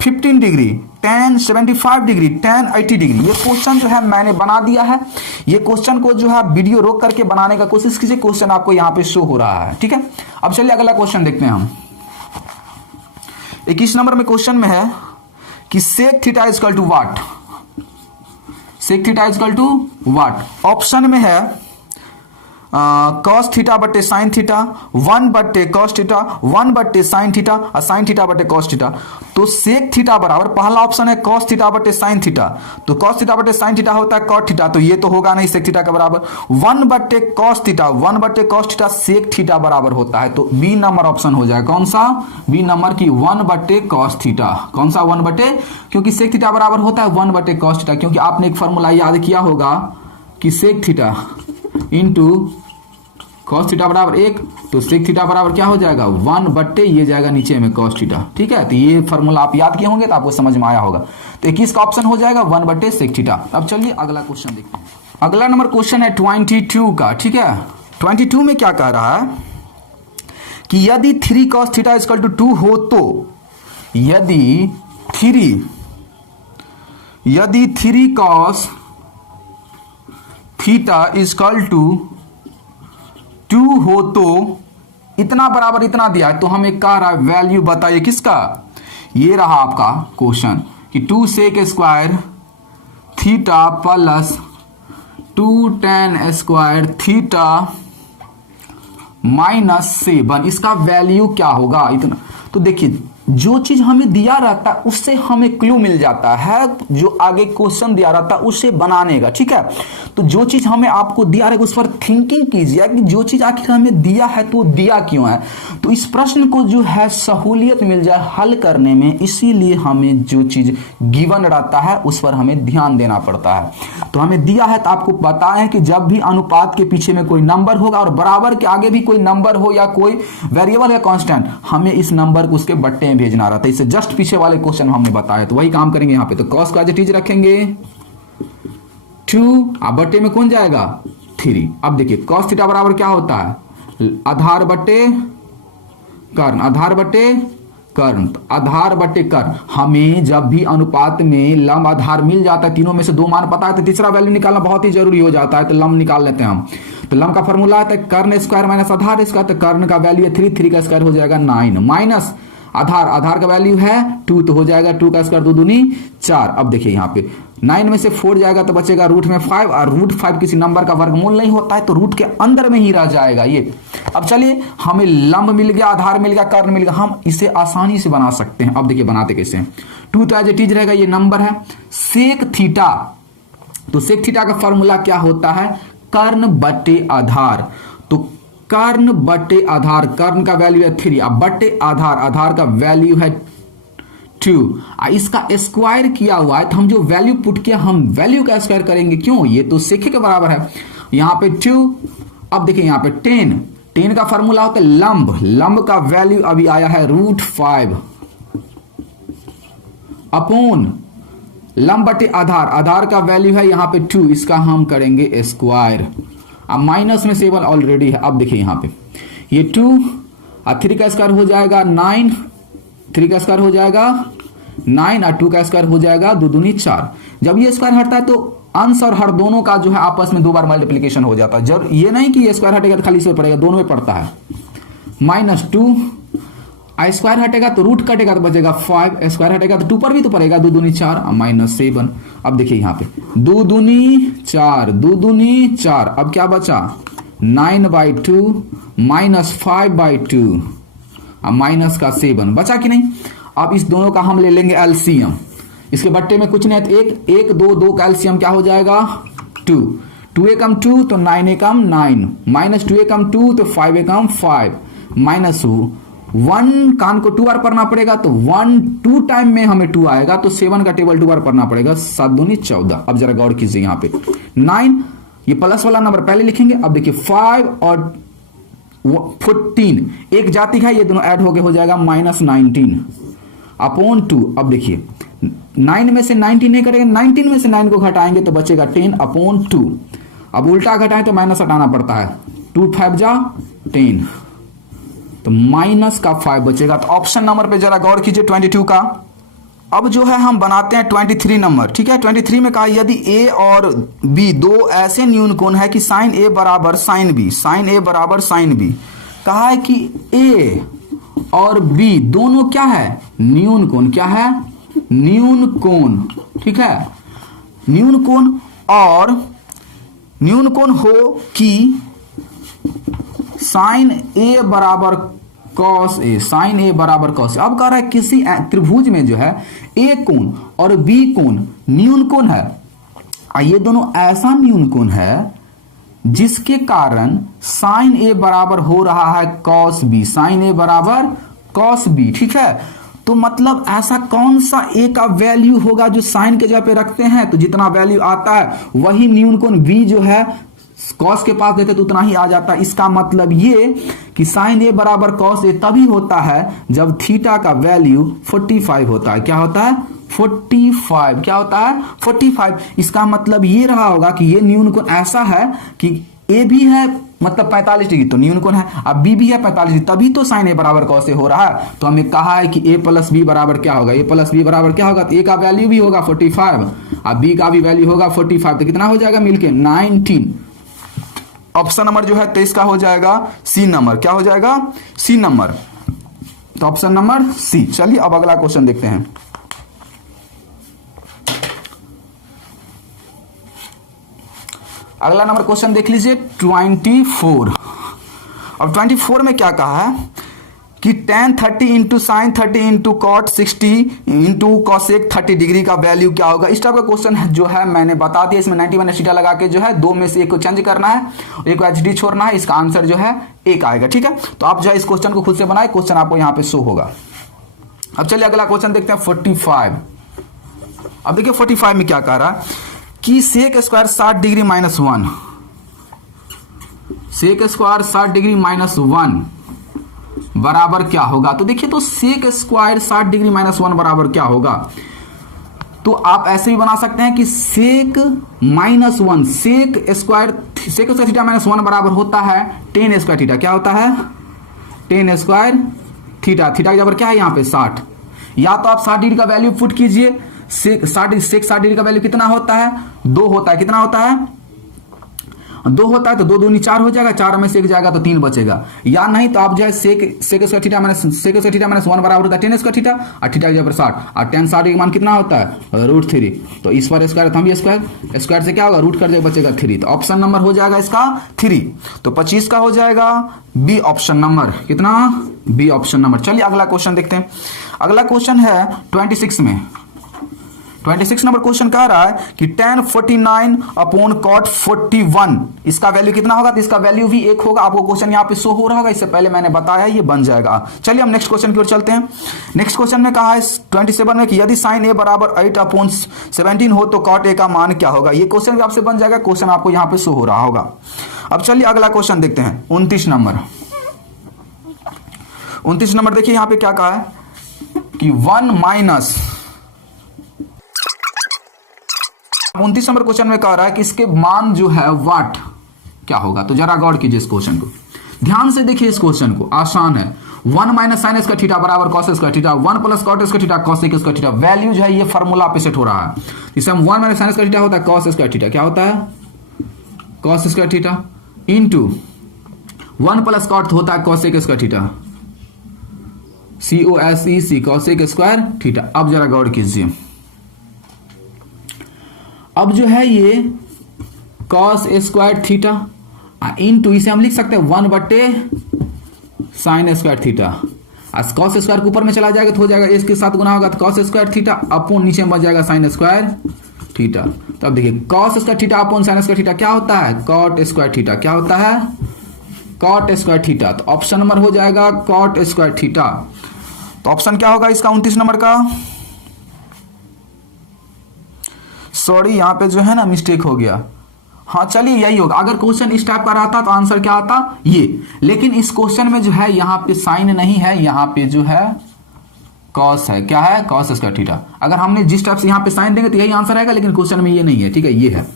15 degree, tan 75 degree, tan 80 degree. ये क्वेश्चन जो है मैंने बना दिया है। ये क्वेश्चन को जो है वीडियो रोक करके बनाने का कोशिश कीजिए, क्वेश्चन आपको यहाँ पे शो हो रहा है, ठीक है। अब चलिए अगला क्वेश्चन देखते हैं हम। 21 नंबर में क्वेश्चन में है कि sec theta is equal to what, sec theta is equal to what. Option में है कॉस थीटा बटे साइन थीटा, 1 बटे कॉस थीटा, 1 बटे साइन थीटा और साइन थीटा बटे कॉस थीटा। तो सेक थीटा बराबर, पहला ऑप्शन है कॉस थीटा बटे साइन थीटा, तो कॉस थीटा बटे साइन थीटा होता है कॉट थीटा, तो ये तो होगा नहीं सेक थीटा के बराबर। 1 बटे कॉस थीटा, 1 बटे कॉस थीटा सेक थीटा बराबर होता है, तो बी नंबर ऑप्शन हो जाएगा। कौन सा? बी नंबर की 1 बटे कॉस थीटा। कौन सा 1 बटे? क्योंकि सेक थीटा बराबर होता है 1 बटे कॉस थीटा, क्योंकि आपने एक फॉर्मूला याद किया होगा कि sec theta into cos theta बराबर 1, तो सेक थीटा बराबर क्या हो जाएगा 1 बट्टे ये जाएगा नीचे में कॉस थीटा, ठीक है। तो ये फॉर्मूला आप याद किए होंगे तो आपको समझ में आया होगा। तो 21 का ऑप्शन हो जाएगा 1 बट्टे सेक थीटा। अब चलिए अगला क्वेश्चन देखते हैं। अगला नंबर क्वेश्चन है 22 का, ठीक है। 22 में क्या कह रहा है कि यदि 3 cos थीटा इक्वल टू 2 हो तो, यदि 3 cos थीटा इक्वल टू 2 हो तो इतना बराबर इतना दिया है, तो हमें कह रहा है वैल्यू बताइए किसका। ये रहा आपका क्वेश्चन कि 2 sec square theta plus 2 tan square theta -7, इसका वैल्यू क्या होगा इतना। तो देखिए जो चीज हमें दिया रहता है उससे हमें क्लू मिल जाता है, जो आगे क्वेश्चन दिया रहता है उससे बनाने का, ठीक है। तो जो चीज हमें आपको दिया रहेगा उस पर थिंकिंग कीजिए कि जो चीज आखिर हमें दिया है तो दिया क्यों है। तो इस प्रश्न को जो है सहूलियत मिल जाए हल करने में, इसीलिए हमें जो चीज गिवन रहता है उस पर हमें ध्यान देना पड़ता है। तो हमें दिया है तो आपको बताएं कि जब भी अनुपात के पीछे में कोई नंबर होगा और बराबर के आगे भी कोई नंबर हो या कोई वेरिएबल या कांस्टेंट, हमें इस नंबर को उसके बट्टे में भेजना रहता है। इससे जस्ट पीछे वाले क्वेश्चन हमने बताया, तो वही काम करेंगे यहाँ पे। तो कॉस को एज इट इज रखेंगे 2, अब बट्टे में कौन जाएगा 3। अब देखिए कॉस थीटा बराबर क्या होता है आधार बट्टे कर्ण, आधार बट्टे कर्ण, आधार बट्टे कर्ण। हमें जब भी अनुपात में लंब आधार मिल जाता है, तीनों में से 2 मान पता है, तो तीसरा वैल्यू निकालना बहुत ही जरूरी हो जाता है। तो लंब निकाल लेते हैं हम। तो लंब का फॉर्मूला है कर्ण स्क्वायर माइनस आधार स्क्वायर, तो कर्ण का वैल्यू है 3, 3 का स्क्वायर हो जाएगा 9 माइनस आधार, आधार का वैल्यू है 2, तो हो जाएगा 2 का स्क्वायर 2 दूनी 4। अब देखिए यहाँ पे 9 में से 4 जाएगा तो बचेगा रूट में 5, और रूट 5 किसी नंबर का वर्गमूल नहीं होता है, तो रूट के अंदर में ही रह जाएगा ये। अब चलिए हमें लंब मिल गया, आधार मिल गया, कर्ण मिल गया, हम इसे आसानी से बना सकते हैं। अब देखिए बनाते कैसे हैं। 2 तो एज इट इज रहेगा, ये नंबर है सेक थीटा, तो सेक थीटा का फॉर्मूला क्या होता है कर्ण बटे आधार, तो कर्ण बटे आधार, कर्ण का वैल्यू है 3, अब बटे आधार, आधार का वैल्यू है 2, इसका स्क्वायर किया हुआ है, तो हम जो वैल्यू पुट किया हम वैल्यू का स्क्वायर करेंगे, क्यों ये तो सेक के बराबर है। यहां पे 2, अब देखिए यहां पे 10 का फॉर्मूला होता है लंब, लंब का वैल्यू अभी आया है √5 अपॉन लंब बटे आधार, आधार का वैल्यू है यहां पे 2, इसका हम करेंगे स्क्वायर। अब माइनस में 7 ऑलरेडी है। अब देखिए यहां पे ये 2 और 3 का स्क्वायर हो जाएगा 9, 3 का स्क्वायर हो जाएगा 9 और 2 का स्क्वायर हो जाएगा 2 दूनी 4। जब ये स्क्वायर हटता है तो अंश और हर दोनों का जो है आपस में 2 बार मल्टीप्लीकेशन हो जाता है। जब ये नहीं कि ये स्क्वायर हटेगा तो खाली इसमें पड़ेगा, दोनों में पड़ता है -2 आई स्क्वायर हटेगा तो रूट कटेगा तो बचेगा 5, स्क्वायर हटेगा तो 2 पर भी तो पड़ेगा, 2 दूनी 4 -7। अब देखिए यहाँ पे 2 दूनी 4, 2 दूनी 4, अब क्या बचा 9/2 -5/2 अब माइनस का 7 बचा कि नहीं। अब इस दोनों का हम ले लेंगे एलसीएम, इसके बट्टे में कुछ नहीं है तो 1 2 2 का एलसीएम क्या हो जाएगा 2, 2 एकम 2 तो 9 एकम 9 माइनस 2 एकम 2 तो 5 एकम 5 माइनस 1 कान को 2 बार पढ़ना पड़ेगा तो 1 2 टाइम में हमें 2 आएगा तो 7 का टेबल 2 बार पढ़ना पड़ेगा, 7 दूनी 14। अब जरा गौर कीजिए यहाँ पे 9 ये प्लस वाला नंबर पहले लिखेंगे। अब देखिए 5 और 14 एक जाति है, ये दोनों ऐड होके हो जाएगा -19 अपॉन 2। अब देखिए 9 में से 19 नहीं करेंगे, 19 में से 9 को घटाएंगे तो बचेगा 10 अपॉन 2। अब उल्टा घटाएं तो माइनस हटाना पड़ता है, 2 5 जा 10 तो माइनस का 5 बचेगा। तो ऑप्शन नंबर पे जरा गौर कीजिए 22 का। अब जो है हम बनाते हैं 23 नंबर, ठीक है। 23 में कहा यदि ए और बी दो ऐसे न्यून कोण है कि साइन ए बराबर साइन बी, साइन ए बराबर साइन बी, कहा है कि ए और बी दोनों क्या है न्यून कोण, क्या है न्यून कोण, ठीक है। न्यून कोण और न्यून कोण हो कि साइन ए बराबर कॉस ए, साइन ए बराबर कॉस ए। अब कह रहा है किसी त्रिभुज में जो है ए कोण और बी कोण न्यून कोण है, ये दोनों ऐसा न्यून कोण है जिसके कारण साइन ए बराबर हो रहा है कॉस बी, साइन ए बराबर कॉस बी, ठीक है। तो मतलब ऐसा कौन सा ए का वैल्यू होगा जो साइन के जगह पे रखते हैं तो जितना वैल्यू आता है वही न्यून कोण बी जो है कॉस के पास देते तो उतना ही आ जाता है। इसका मतलब ये कि साइन ए बराबर कॉस ए तभी होता है जब थीटा का वैल्यू 45 होता है। क्या होता है 45, क्या होता है 45। इसका मतलब ये रहा होगा कि ये न्यून कोण ऐसा है कि ए भी है मतलब 45 डिग्री तो न्यून कोण है, अब बी भी है 45 डिग्री तभी तो साइन ए बराबर कॉस ए हो रहा है। तो हमें कहा है कि ए प्लस बी बराबर क्या होगा, ए प्लस बी बराबर क्या होगा, तो ए का वैल्यू भी होगा 45 अब बी का भी वैल्यू होगा 45 तो कितना हो जाएगा मिलके 19। ऑप्शन नंबर जो है 23 का हो जाएगा सी नंबर, क्या हो जाएगा सी नंबर। तो ऑप्शन नंबर सी। चलिए अब अगला क्वेश्चन देखते हैं। अगला नंबर क्वेश्चन देख लीजिए 24। अब 24 में क्या कहा है कि tan 30 into sine 30 into cot 60 into cosec 30 degree का वैल्यू क्या होगा। इस टाइप का क्वेश्चन है जो है मैंने बता दिया, इसमें 91 थीटा लगा के जो है दो में से एक को चेंज करना है, एक को एचडी छोड़ना है, इसका आंसर जो है एक आएगा, ठीक है। तो आप जो है इस क्वेश्चन को खुद से बनाए, क्वेश्चन आपको यहाँ पे शो होगा। अब चलिए अगला क्वेश्चन देखते हैं 45। अब देखिए 45 में क्या कह रहा है कि sec square 60 degree -1, sec square 60 degree -1 बराबर क्या होगा। तो देखिए तो सेक स्क्वायर 60 डिग्री -1 बराबर क्या होगा, तो आप ऐसे भी बना सकते हैं कि सेक -1 सेक स्क्वायर थीटा -1 बराबर होता है tan स्क्वायर थीटा, क्या होता है tan स्क्वायर थीटा, थीटा के बराबर क्या है यहाँ पे 60। या तो आप 60 डिग्री का वैल्यू पुट कीजिए, सेक 60 डिग्री का वैल्यू कितना होता है 2 होता है, कितना होता है 2 होता है तो 2 दूनी 4 हो जाएगा, 4 में से 1 जाएगा तो 3 बचेगा। या नहीं तो आप जो है सेक स्क्वायर थीटा -1 बराबर होता है tan स्क्वायर थीटा और थीटा की जगह पर 60 और tan 60 का मान कितना होता है √3। तो इस पर स्क्वायर तो हम भी स्क्वायर से क्या होगा रूट कर देगा बचेगा 3। तो ऑप्शन नंबर हो जाएगा इसका 3। तो 25 का हो जाएगा बी ऑप्शन नंबर, कितना बी ऑप्शन नंबर। चलिए अगला क्वेश्चन देखते हैं। अगला क्वेश्चन है 26 में। 26 नंबर क्वेश्चन कह रहा है कि tan 49 अपॉन cot 41 इसका वैल्यू कितना होगा, तो इसका वैल्यू भी 1 होगा। आपको क्वेश्चन यहाँ पे शो हो रहा होगा, इससे पहले मैंने बताया ये बन जाएगा। चलिए हम नेक्स्ट क्वेश्चन की ओर चलते हैं। नेक्स्ट क्वेश्चन में कहा है 27 में कि यदि sin a बराबर 8 अपॉन 17 हो तो cot a का मान क्या होगा। ये क्वेश्चन भी आपसे बन जाएगा, क्वेश्चन आपको यहाँ पे शो हो रहा होगा। अब चलिए अगला क्वेश्चन देखते हैं 29 नंबर। 29 नंबर देखिए यहाँ पे क्या कहा है कि 1 माइनस 29 नंबर क्वेश्चन में कह रहा है कि इसके मान जो है वाट क्या होगा। तो जरा गौर कीजिए इस क्वेश्चन को, ध्यान से देखिए इस क्वेश्चन को, आसान है। 1 माइनस साइन स्क्वायर थीटा बराबर cos square theta, 1 plus cot square theta cosec square theta. Value जो है ये फार्मूला पे सेट हो रहा है। इसे हम 1 माइनस साइन स्क्वायर थीटा होता है कॉस स्क्वायर थीटा, क्या होता है cos square theta into 1 plus cot होता है cosec square theta COSEC cosec square theta. अब जरा गौर कीजिए, अब जो है ये कॉस स्क्वायर थीटा इनटू, इसे हम लिख सकते हैं 1/sin स्क्वायर थीटा। आज कॉस स्क्वायर के ऊपर में चला जाएगा तो हो जाएगा इसके साथ गुना होगा तो कॉस स्क्वायर थीटा अपॉन नीचे में बच जाएगा साइन स्क्वायर थीटा। तो अब देखिए cos square theta upon sine square theta क्या होता है, कॉट स्क्वायर थीटा। क्या होता है, कॉट स्क्वायर थीटा। तो ऑप्शन नंबर हो जाएगा कॉट स्क्वायर थीटा। तो ऑप्शन क्या होगा इसका 29 नंबर का, सॉरी यहां पे जो है ना मिस्टेक हो गया। हाँ चलिए यही होगा, अगर क्वेश्चन इस टाइप का रहता तो आंसर क्या आता ये, लेकिन इस क्वेश्चन में जो है यहाँ पे साइन नहीं है, यहाँ पे जो है कॉस है। क्या है, कॉस स्क्वायर थीटा। अगर हमने जिस टाइप से यहाँ पे साइन देंगे तो यही आंसर आएगा, लेकिन क्वेश्चन में ये नहीं है, ठीक है ये है।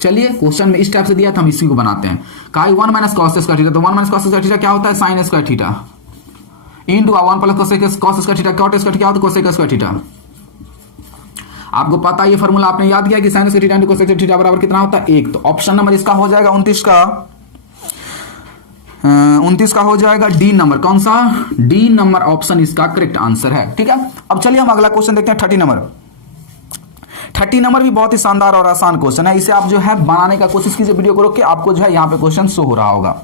चलिए क्वेश्चन में इस टाइप से दिया था, हम इसी को बनाते हैं। काई 1 माइनस कॉस स्क्वायर थीटा, तो 1 माइनस कॉस स्क्वायर थीटा क्या होता है, sine square theta into 1 plus cos square theta, cot square क्या होता है, कोसेक स्क्वायर थीटा। आपको पता है ये फार्मूला आपने याद किया कि sine square theta into cosec theta बराबर कितना होता है 1। तो ऑप्शन नंबर इसका हो जाएगा 29 का हो जाएगा डी नंबर। कौन सा, डी नंबर ऑप्शन इसका करेक्ट आंसर है। ठीक है, अब चलिए हम अगला क्वेश्चन देखते हैं 30 नंबर। 30 नंबर भी बहुत ही शानदार और आसान क्वेश्चन है। इसे आप जो है बनाने का कोशिश कीजिए, वीडियो को रोक के, आपको जो है यहाँ पे क्वेश्चन शो हो रहा होगा।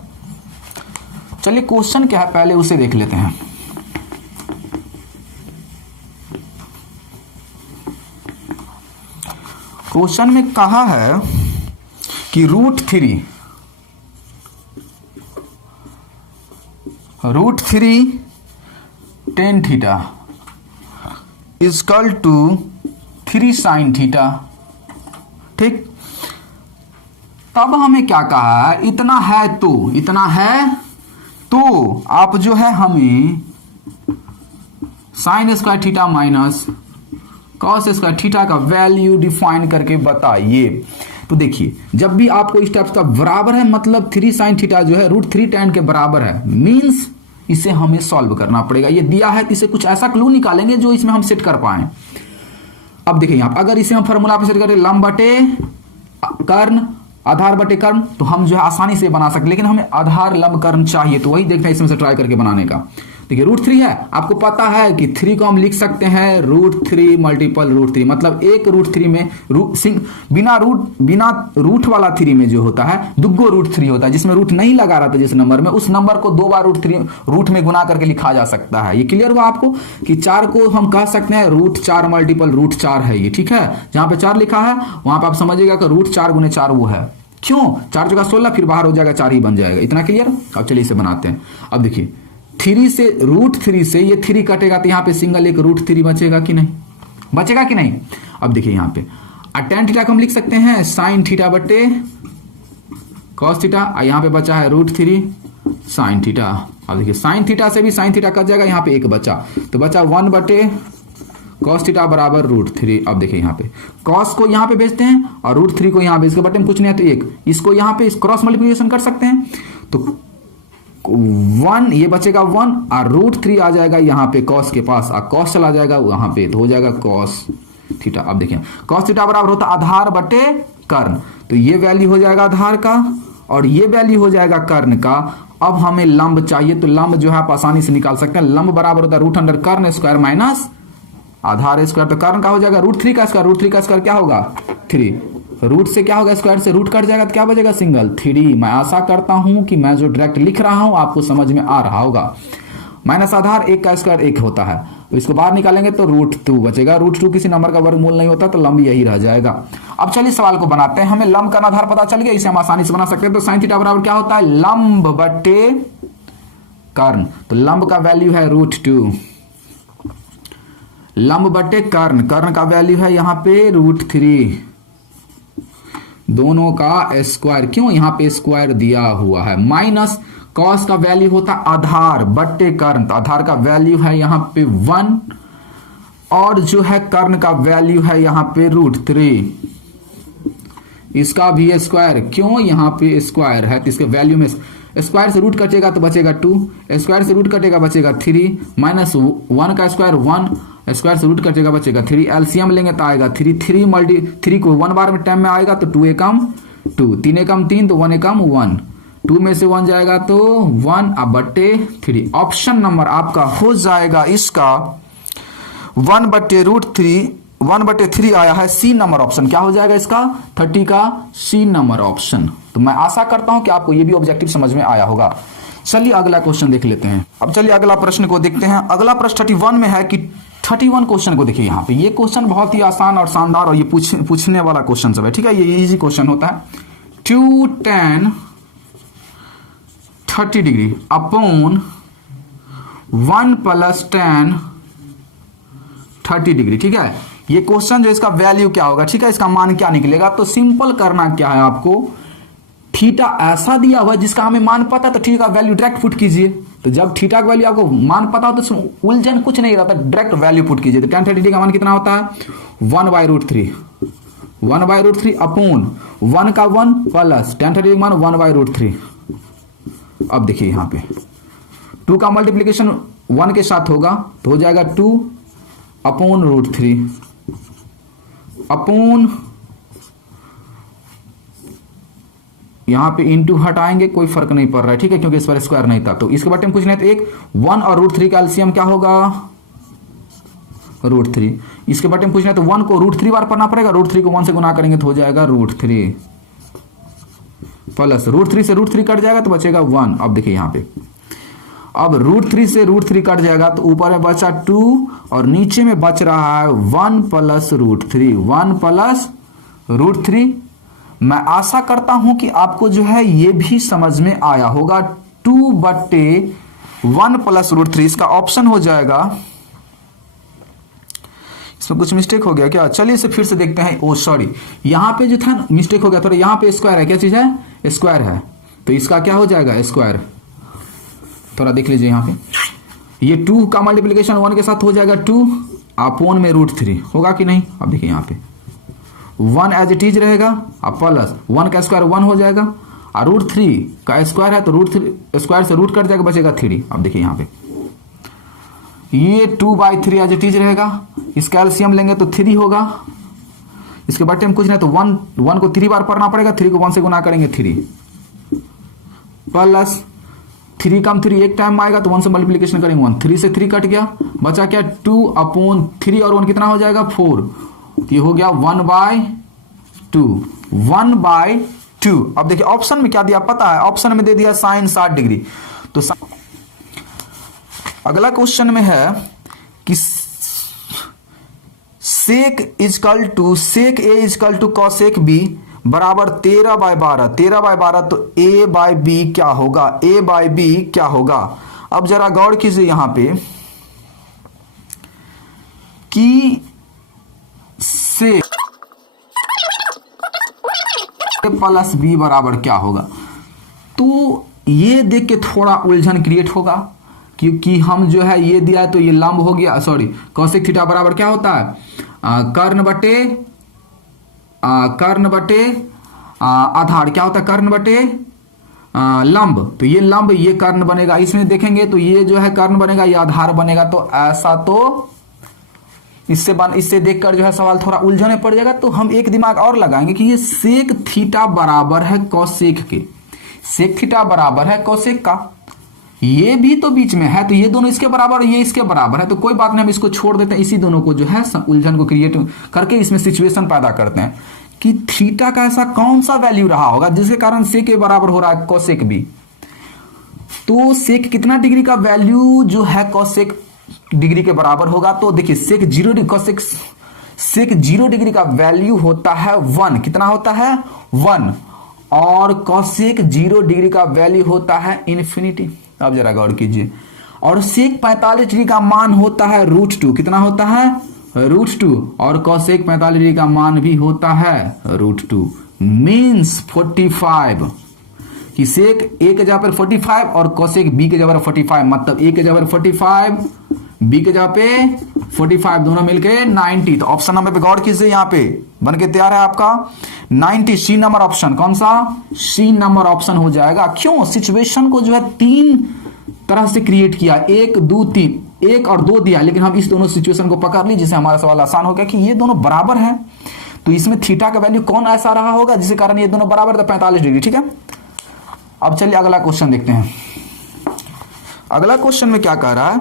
चलिए क्वेश्चन क्या है पहले उसे देख लेते हैं। क्वेश्चन में कहा है कि √3 tan theta equal to 3 sin theta. ठीक, तब हमें क्या कहा है, इतना है तो आप जो है हमें sign square theta minus cos square theta का वैल्यू डिफाइन करके बताइए। तो देखिए जब भी आपको इस टाइप का बराबर है, मतलब 3 sin थीटा जो है √3 tan के बराबर है, मींस इसे हमें सॉल्व करना पड़ेगा। ये दिया है तो इसे कुछ ऐसा क्लू निकालेंगे जो इसमें हम सेट कर पाए। अब देखिए यहां अगर इसे हम फॉर्मूला पे सेट करें लंब बटे कर्ण आधार बटे कर्ण, तो हम जो है आसानी से बना सकते, लेकिन हमें आधार लंब कर्ण चाहिए, तो वही देखना है इसमें से ट्राई करके बनाने का। देखिए √3 है, आपको पता है कि 3 को हम लिख सकते हैं √3 मल्टीपल √3, मतलब एक √3 में बिना रूट वाला 3 में जो होता है दुगो √3 होता है, जिसमें रूट नहीं लगा रहा था जिस नंबर में, उस नंबर को 2 बार रूट में गुना करके लिखा जा सकता है। ये क्लियर हुआ आपको कि 4 को हम कह सकते हैं √4 मल्टीपल √4 है ये। ठीक है, जहां पे 4 लिखा है वहां पे आप समझिएगा कि √4 गुने 4 वो है। क्यों, 4 जगह 16, फिर बाहर हो जाएगा 4 ही बन जाएगा। इतना क्लियर। अब चलिए इसे बनाते हैं। अब देखिए 3 से √3 से ये 3 कटेगा तो यहाँ पे सिंगल एक √3 बचेगा कि नहीं, बचेगा कि नहीं। अब देखिए यहाँ पे tan थीटा को हम लिख सकते हैं साइन थीटा बटे कॉस थीटा, यहाँ पे बचा है √3 साइन थीटा। अब देखिए साइन थीटा से भी साइन थीटा कट जाएगा, यहाँ पे एक बचा, तो बचा 1 बटे कॉस थीटा बराबर √3। अब देखिए यहाँ पे कॉस को यहाँ पे भेजते हैं और √3 को यहाँ पे, इसके बटे में कुछ नहीं है तो एक, इसको यहाँ पे क्रॉस मल्टीप्लिकेशन कर सकते हैं, तो 1 ये बचेगा 1 और √3 आ जाएगा यहाँ पे कॉस के पास, और कॉस चला जाएगा वहां पे, तो हो जाएगा कॉस थीटा। अब देखिए कॉस थीटा बराबर होता आधार बटे कर्ण, तो ये वैल्यू हो जाएगा आधार का और ये वैल्यू हो जाएगा कर्ण का। अब हमें लंब चाहिए, तो लंब जो है आप आसानी से निकाल सकते हैं। लंब बराबर होता है √अंडर कर्ण स्क्वायर माइनस आधार स्क्वायर, तो कर्ण का हो जाएगा √3 का स्क्वायर। √3 का स्क्वायर क्या होगा 3, रूट से क्या होगा स्क्वायर से रूट कट जाएगा तो क्या बचेगा सिंगल 3। मैं आशा करता हूं कि मैं जो डायरेक्ट लिख रहा हूं आपको समझ में आ रहा होगा। माइनस आधार 1 का स्क्वायर 1 होता है, तो इसको बाहर निकालेंगे तो √2 बचेगा। √2 किसी नंबर का वर्गमूल नहीं होता, तो लंब यही रह जाएगा। अब चलिए सवाल को बनाते हैं। हमें लंब का आधार पता चल गया, इसे हम आसानी से बना सकते हैं। तो साइन थीटा बराबर क्या होता है लंब बटे कर्ण, तो लंब का वैल्यू है √2, लंब बटे कर्ण, कर्ण का वैल्यू है यहाँ पे √3, दोनों का स्क्वायर, क्यों यहाँ पे स्क्वायर दिया हुआ है, माइनस कॉस का वैल्यू होता आधार बटे कर्ण, तो आधार का वैल्यू है यहाँ पे 1 और जो है कर्ण का वैल्यू है यहाँ पे √3, इसका भी स्क्वायर, क्यों यहाँ पे स्क्वायर है तो इसके वैल्यू में स्क्वायर से रूट कटेगा तो बचेगा 2, स्क्वायर से रूट कटेगा बचेगा 3, माइनस 1 का स्क्वायर 1, स्क्वायर से रूट कटेगा बचेगा 3, एलसीएम लेंगे तो आएगा 3, 3 को 1 बार में टाइम में आएगा तो 2 एकम 2, 3 एकम 3 तो 1 एकम 1, 2 में से 1 जाएगा तो 1/3। ऑप्शन नंबर आपका हो जाएगा इसका 1/√3 आया है, सी नंबर ऑप्शन। क्या हो जाएगा इसका 30 का सी नंबर ऑप्शन। तो मैं आशा करता हूं कि आपको ये भी ऑब्जेक्टिव समझ में आया होगा। चलिए अगला क्वेश्चन देख लेते हैं। अब चलिए अगला प्रश्न को देखते हैं। अगला प्रश्न 31 में है कि 31 क्वेश्चन को देखिए। यहाँ पे ये क्वेश्चन बहुत ही आसान और शानदार और ये पूछने वाला क्वेश्चन सब है, ठीक है। ये इजी क्वेश्चन होता है। 2 tan 30 degree upon 1 + tan 30 degree, ठीक है। ये क्वेश्चन जो इसका वैल्यू क्या होगा, ठीक है, इसका मान क्या निकलेगा। तो सिंपल करना क्या है आपको, थीटा ऐसा दिया हुआ है जिसका हमें मान पता है तो थीटा का वैल्यू डायरेक्ट पुट कीजिए। तो जब थीटा का वैल्यू आपको मान पता हो तो उलझन कुछ नहीं रहता, डायरेक्ट वैल्यू पुट कीजिए। तो tan 30 का मान कितना होता है 1/√3 अपॉन 1 का 1 प्लस tan 30 का मान 1/√3। अब देखिए यहाँ पे 2 का मल्टीप्लीकेशन 1 के साथ होगा तो हो जाएगा 2 अपॉन √3 अपॉन, यहां पे इंटू हटाएंगे कोई फर्क नहीं पड़ रहा है, ठीक है, क्योंकि इस पर स्क्वायर नहीं था। तो इसके बाद हम पूछ रहे थे एक 1 और √3 का एलसीएम क्या होगा √3। इसके बाद हम पूछ रहे तो 1 को √3 बार पढ़ना पड़ेगा, √3 को 1 से गुना करेंगे तो हो जाएगा √3 प्लस √3 से √3 कट जाएगा तो बचेगा 1। अब देखिए यहाँ पे अब √3 से √3 कट जाएगा तो ऊपर में बचा 2 और नीचे में बच रहा है 1 + √3 1 + √3। मैं आशा करता हूं कि आपको जो है ये भी समझ में आया होगा। 2/1 + √3 इसका ऑप्शन हो जाएगा। इसमें कुछ मिस्टेक हो गया क्या, चलिए इसे फिर से देखते हैं। ओ सॉरी, यहां पे जो था मिस्टेक हो गया थोड़ा, यहां पे स्क्वायर है, क्या चीज है स्क्वायर है, तो इसका क्या हो जाएगा स्क्वायर। थोड़ा देख लीजिए यहाँ पे, ये 2 का मल्टीप्लीकेशन 1 के साथ हो जाएगा 2 अपॉन में √3 होगा कि नहीं। अब देखिए यहाँ पे 1 एज इट इज रहेगा अब प्लस 1 का स्क्वायर 1 हो जाएगा और √3 का स्क्वायर है तो √3 स्क्वायर से रूट कट जाएगा बचेगा 3। अब देखिए यहाँ पे ये 2/3 एज इट इज रहेगा, इसका एलसीएम लेंगे तो 3 होगा। इसके बाद हम कुछ नहीं तो 1 को 3 बार पढ़ना पड़ेगा, 3 को 1 से गुना करेंगे 3 प्लस 3 कम 3 एक टाइम आएगा तो 1 से मल्टीप्लीकेशन करेंगे 1, 3 से 3 कट गया बचा क्या 2/3 और 1 कितना हो जाएगा 4। ये हो गया 1/2। अब देखिए ऑप्शन में क्या दिया पता है, ऑप्शन में दे दिया sin 60 डिग्री। तो अगला क्वेश्चन में है कि sec A = cosec B बराबर 13/12 तो A/B क्या होगा, A/B क्या होगा। अब जरा गौर कीजिए यहां पे कि sec + B बराबर क्या होगा। तो ये देख के थोड़ा उलझन क्रिएट होगा क्योंकि हम जो है ये दिया है तो ये लंब हो गया, सॉरी cosec थीटा बराबर क्या होता है कर्ण बटे आधार, क्या होता है कर्ण बटे लंब। तो ये लंब ये कर्ण बनेगा, इसमें देखेंगे तो ये जो है कर्ण बनेगा ये आधार बनेगा। तो ऐसा तो इससे देखकर जो है सवाल थोड़ा उलझन में पड़ जाएगा। तो हम एक दिमाग और लगाएंगे कि ये सेक थीटा बराबर है कॉसेक के, सेक थीटा बराबर है कॉसेक का, ये भी तो बीच में है तो ये दोनों इसके बराबर ये इसके बराबर है। तो कोई बात नहीं, हम इसको छोड़ देते हैं, इसी दोनों को जो है उलझन को क्रिएट करके इसमें सिचुएशन पैदा करते हैं कि थीटा का ऐसा कौन सा वैल्यू रहा होगा जिसके कारण सेक के बराबर हो रहा है कॉसेक भी। तो सेक कितना डिग्री का वैल्यू जो है कॉसेक डिग्री के बराबर होगा। तो देखिए सेक 0 डिग्री का वैल्यू होता है 1, कितना होता है 1, और कॉसेक 0 डिग्री का वैल्यू होता है इन्फिनिटी। अब जरा गौर कीजिए, और सेक 45 डिग्री का मान होता है √2, कितना होता है √2, और कॉसेक 45 डिग्री का मान भी होता है √2 मीन्स 45 कि सेक A के जगह पर 45 और कॉसेक B के जगह पर 45, मतलब A के जगह पर 45 B के जगह पे 45 दोनों मिलके 90। तो ऑप्शन नंबर पे गौर कीजिए, यहाँ पे बन के तैयार है आपका 90 सी नंबर ऑप्शन। कौन सा सी नंबर ऑप्शन हो जाएगा। क्यों, सिचुएशन को जो है 3 तरह से क्रिएट किया, 1 2 3, 1 और 2 दिया, लेकिन हम इस दोनों सिचुएशन को पकड़ ली जिससे हमारा सवाल आसान हो गया कि ये दोनों बराबर है। तो इसमें थीटा का वैल्यू कौन ऐसा रहा होगा जिसके कारण ये दोनों बराबर था 45 डिग्री। ठीक है, अब चलिए अगला क्वेश्चन देखते हैं। अगला क्वेश्चन में क्या कह रहा है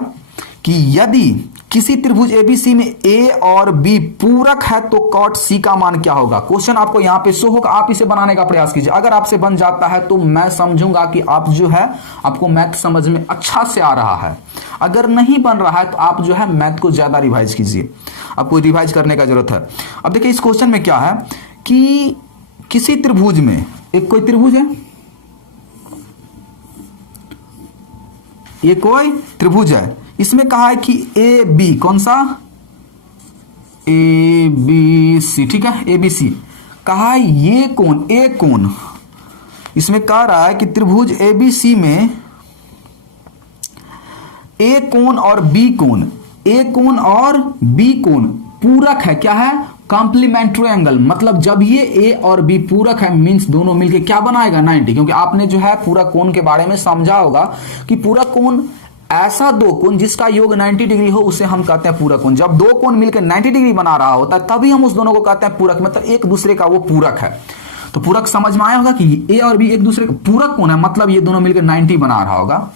कि यदि किसी त्रिभुज एबीसी में ए और बी पूरक है तो कॉट सी का मान क्या होगा। क्वेश्चन आपको यहां पे शो होगा, आप इसे बनाने का प्रयास कीजिए। अगर आपसे बन जाता है तो मैं समझूंगा कि आप जो है आपको मैथ समझ में अच्छा से आ रहा है। अगर नहीं बन रहा है तो आप जो है मैथ को ज्यादा रिवाइज कीजिए, आपको रिवाइज करने का जरूरत है। अब देखिए इस क्वेश्चन में क्या है कि किसी त्रिभुज में, एक कोई त्रिभुज है, ये कोई त्रिभुज है, इसमें कहा है कि ए बी, कौन सा, ए बी सी, ठीक है, ए बी सी कहा है। ये कोण, ए कोण, इसमें कह रहा है कि त्रिभुज ए बी सी में ए कोण और बी कोण, ए कोण और बी कोण पूरक है। क्या है, कॉम्प्लीमेंट्री एंगल। मतलब जब ये ए और बी पूरक है मींस दोनों मिलके क्या बनाएगा, 90। क्योंकि आपने जो है पूरा कोण के बारे में समझा होगा कि पूरा कोण ऐसा दो कोण जिसका योग 90 डिग्री हो उसे हम कहते हैं पूरक कोण। जब दो कोण मिलकर 90 डिग्री बना रहा होता है तभी हम उस दोनों को कहते हैं पूरक, मतलब एक दूसरे का वो पूरक है। तो पूरक समझ में आया होगा कि ए और बी एक दूसरे का पूरक कोण है, मतलब ये दोनों मिलकर 90 बना रहा होगा।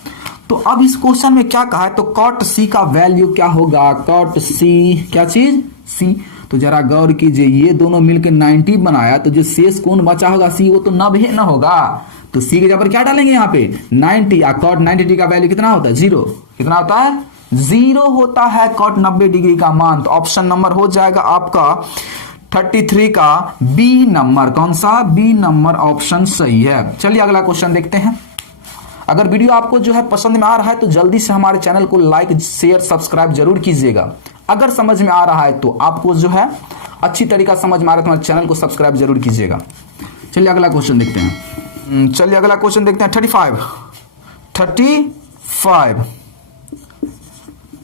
तो अब इस क्वेश्चन में क्या कहा है, तो कॉट सी का वैल्यू क्या होगा, कॉट सी, क्या चीज, सी। तो जरा गौर कीजिए, ये दोनों मिलकर 90 बनाया तो जो शेष कोण बचा होगा सी, वो तो 90 न होगा। तो सी के जगह पर क्या डालेंगे यहाँ पे 90, और कॉट 90 डिग्री का वैल्यू कितना होता है, 0। कितना होता है, 0 होता है कॉट 90 डिग्री का मान। तो ऑप्शन नंबर हो जाएगा आपका 33 का बी नंबर। कौन सा, बी नंबर ऑप्शन सही है। चलिए अगला क्वेश्चन देखते हैं। अगर वीडियो आपको जो है पसंद में आ रहा है तो जल्दी से हमारे चैनल को लाइक शेयर सब्सक्राइब जरूर कीजिएगा। अगर समझ में आ रहा है तो आपको जो है अच्छी तरीका समझ में आ रहा है तो हमारे चैनल को सब्सक्राइब जरूर कीजिएगा। चलिए अगला क्वेश्चन देखते हैं। चलिए अगला क्वेश्चन देखते हैं।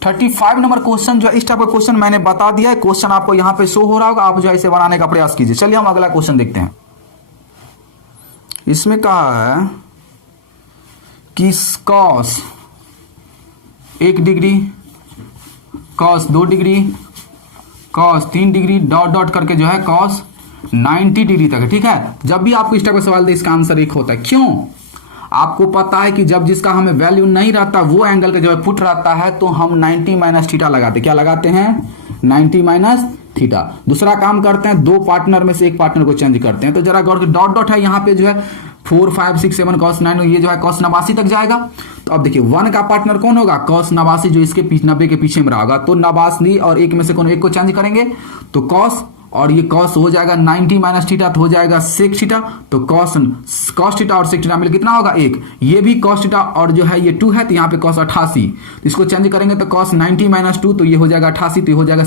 35 नंबर क्वेश्चन जो है, इस टाइप का क्वेश्चन मैंने बता दिया है। क्वेश्चन आपको यहां पे शो हो रहा होगा, आप जो है इसे बनाने का प्रयास कीजिए। चलिए हम अगला क्वेश्चन देखते हैं। इसमें कहा है कि cos 1 degree, cos 2 degree, cos 3 degree, dot dot करके जो है कॉस 90 डिग्री तक है। ठीक है, जब भी आपको इस टाइप का सवाल दे इसका आंसर एक होता है। क्यों, आपको पता है कि जब जिसका हमें वैल्यू नहीं रहता वो एंगल का जब पुट रहता है तो हम 90 माइनस थीटा लगाते। क्या लगाते हैं, 90 माइनस थीटा। दूसरा काम करते हैं, दो पार्टनर में से एक पार्टनर को चेंज करते हैं। तो जरा गौर, डॉट डॉट है यहाँ पे जो है 4 5 6 7 cos 9, ये जो है cos 89 तक जाएगा। तो अब देखिए 1 का पार्टनर कौन होगा, cos 89 जो इसके 90 के पीछे में रहा। तो 89 और 1 में से कौन एक को चेंज करेंगे तो cos, और ये cos हो जाएगा 90 माइनस थीटा तो हो जाएगा sec थीटा। तो cos थीटा और sec थीटा मिल कितना होगा 1। ये भी cos थीटा और जो है ये 2 है तो यहाँ पे cos 88, तो इसको चेंज करेंगे तो cos 90 माइनस 2 तो ये हो जाएगा 88, तो ये हो जाएगा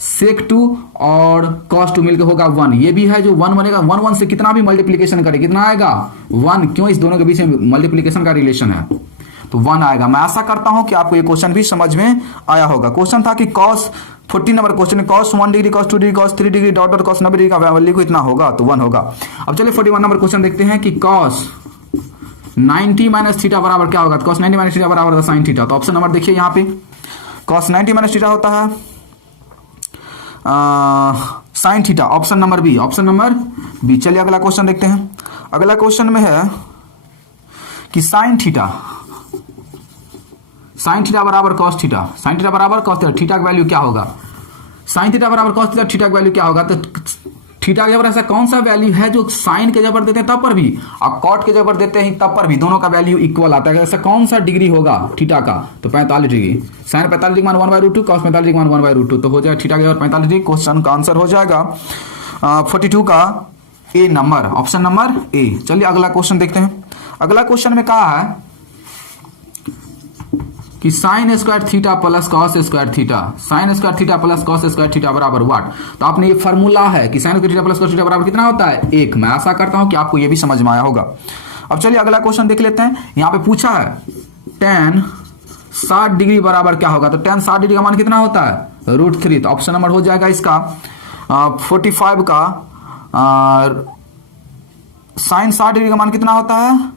sec 2 और cos 2 मिलकर होगा 1। ये भी है जो 1 बनेगा, 1 से कितना भी मल्टीप्लीकेशन करे कितना आएगा 1। क्यों, इस दोनों के बीच में मल्टीप्लीकेशन का रिलेशन है तो 1 आएगा। मैं आशा करता हूं कि आपको ये क्वेश्चन भी समझ में आया होगा। क्वेश्चन था कि cos 14 नंबर क्वेश्चन में cos 1 degree, cos 2 degree, cos 3 degree, dot dot cos 90 degree का वैल्यू इतना होगा तो 1 होगा। अब चलिए 41 नंबर क्वेश्चन देखते हैं कि cos 90 माइनस थीटा बराबर क्या होगा। cos 90 माइनस थीटा बराबर होगा sin थीटा। तो ऑप्शन नंबर देखिए यहाँ पे cos 90 माइनस थीटा होता है sin theta, option number B, option number B. चलिए अगला क्वेश्चन देखते हैं। अगला क्वेश्चन में है कि sin थीटा बराबर cos थीटा, sin थीटा बराबर cos थीटा, थीटा का वैल्यू क्या होगा, sin थीटा बराबर cos थीटा, थीटा का वैल्यू क्या होगा। तो थीटा के जगह ऐसा कौन सा वैल्यू है जो sin के जगह पर देते हैं तब पर भी और cot के जगह पर देते हैं तब पर भी दोनों का वैल्यू इक्वल आता है। ऐसा कौन सा डिग्री होगा थीटा का, तो 45 डिग्री। sin 45 डिग्री मान 1/√2, cos 45 डिग्री मान 1/√2, तो हो जाएगा थीटा के जगह 45 डिग्री। क्वेश्चन का आंसर हो जाएगा 42 का ए नंबर, ऑप्शन नंबर ए। चलिए अगला क्वेश्चन देखते हैं। अगला क्वेश्चन में कहा है कि sin square theta plus cos square theta, sin square theta plus cos square theta बराबर व्हाट। तो आपने ये फॉर्मूला है कि sin square theta plus cos theta बराबर कितना होता है 1। मैं आशा करता हूं कि आपको ये भी समझ में आया होगा। अब चलिए अगला क्वेश्चन देख लेते हैं। यहाँ पे पूछा है tan 60 डिग्री बराबर क्या होगा। तो tan 60 डिग्री का मान कितना होता है √3। तो ऑप्शन नंबर हो जाएगा इसका 45 का sin 60 डिग्री का मान कितना होता है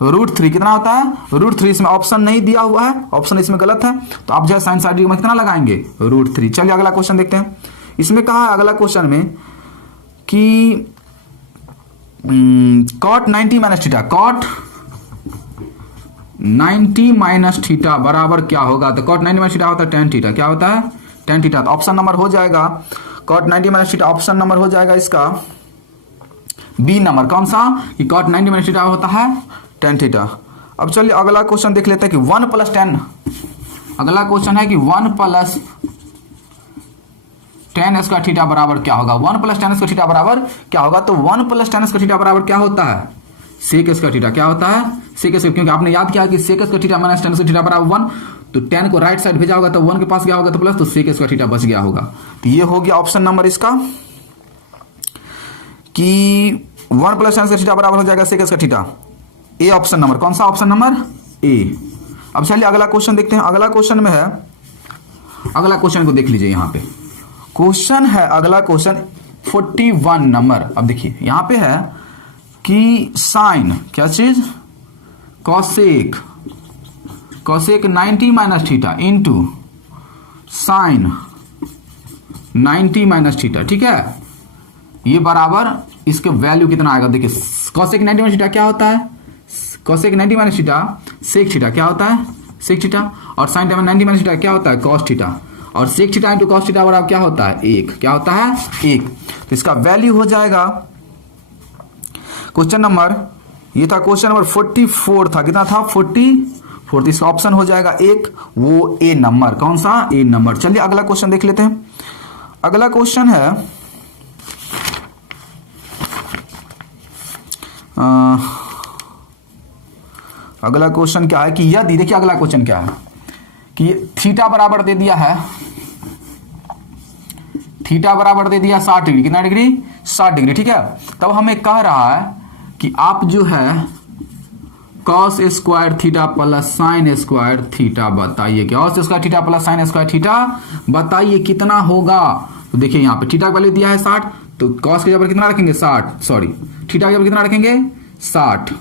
√3। कितना होता है √3। इसमें ऑप्शन नहीं दिया हुआ है, ऑप्शन इसमें गलत है, तो आप जो है sin 60 डिग्री में कितना लगाएंगे √3। चलिए अगला क्वेश्चन देखते हैं। इसमें कहा है अगला क्वेश्चन में कि cot 90 minus theta, cot 90 minus theta बराबर क्या होगा? तो कॉट 90 माइनस थीटा होता है टेन थीटा। क्या होता है? Tan theta. तो ऑप्शन नंबर हो जाएगा cot 90 minus theta, option number हो जाएगा इसका बी नंबर। कौन सा? कि कॉट 90 माइनस थीटा होता है टेन थीटा। अब चलिए अगला क्वेश्चन देख लेते हैं कि 1 प्लस 10, अगला क्वेश्चन है कि 1 प्लस 10 स्क्वायर थीटा बराबर क्या होगा? 1 प्लस 10 स्क्वायर थीटा बराबर क्या होगा? तो 1 प्लस 10 स्क्वायर थीटा बराबर क्या होता है? Sec square theta. क्या होता है? सेक स्क्वायर, क्योंकि आपने याद किया कि sec square theta minus 10 square theta बराबर 1, तो 10 को राइट साइड भेजा होगा तो 1 के पास गया होगा तो प्लस, तो सेक स्क्वायर थीटा बच गया होगा। तो ये हो गया ऑप्शन नंबर इसका कि 1 प्लस 10 स्क्वायर थीटा बराबर हो जाएगा sec square theta. A option number. कौन सा? Option number A. अब चलिए अगला क्वेश्चन देखते हैं। अगला क्वेश्चन में है, अगला क्वेश्चन को देख लीजिए। यहां पे क्वेश्चन है, अगला क्वेश्चन 41 नंबर। अब देखिए यहां पे है कि साइन, क्या चीज? Cosec, cosec 90 minus theta into sine 90 minus theta. ठीक है, ये बराबर इसके वैल्यू कितना आएगा? देखिए कॉसेक 90 माइनस थीटा क्या होता है? Cosec 90 minus theta sec theta. क्या होता है? Sec theta. और साइन 90 माइनस थीटा क्या होता है? Cos theta. और sec theta into cos theta बराबर क्या होता है? एक। क्या होता है? एक। तो इसका वैल्यू हो जाएगा क्वेश्चन नंबर, ये था क्वेश्चन नंबर 44 था। कितना था? 44। इसका ऑप्शन हो जाएगा एक, वो ए नंबर। कौन सा? ए नंबर। चलिए अगला क्वेश्चन देख लेते हैं। अगला क्वेश्चन है अगला क्वेश्चन क्या है कि यदि, देखिए अगला क्वेश्चन क्या है कि थीटा बराबर दे दिया है, थीटा बराबर दे दिया 60 डिग्री। कितना डिग्री? 60 डिग्री। ठीक है, तब हमें कह रहा है कि आप जो है cos square theta plus sine square theta बताइए। Cos square theta plus sine square theta बताइए कितना होगा? तो देखिए यहाँ पे थीटा का वैल्यू दिया है 60, तो कॉस के जगह पर कितना रखेंगे? 60, सॉरी थीटा के जगह पर कितना रखेंगे? 60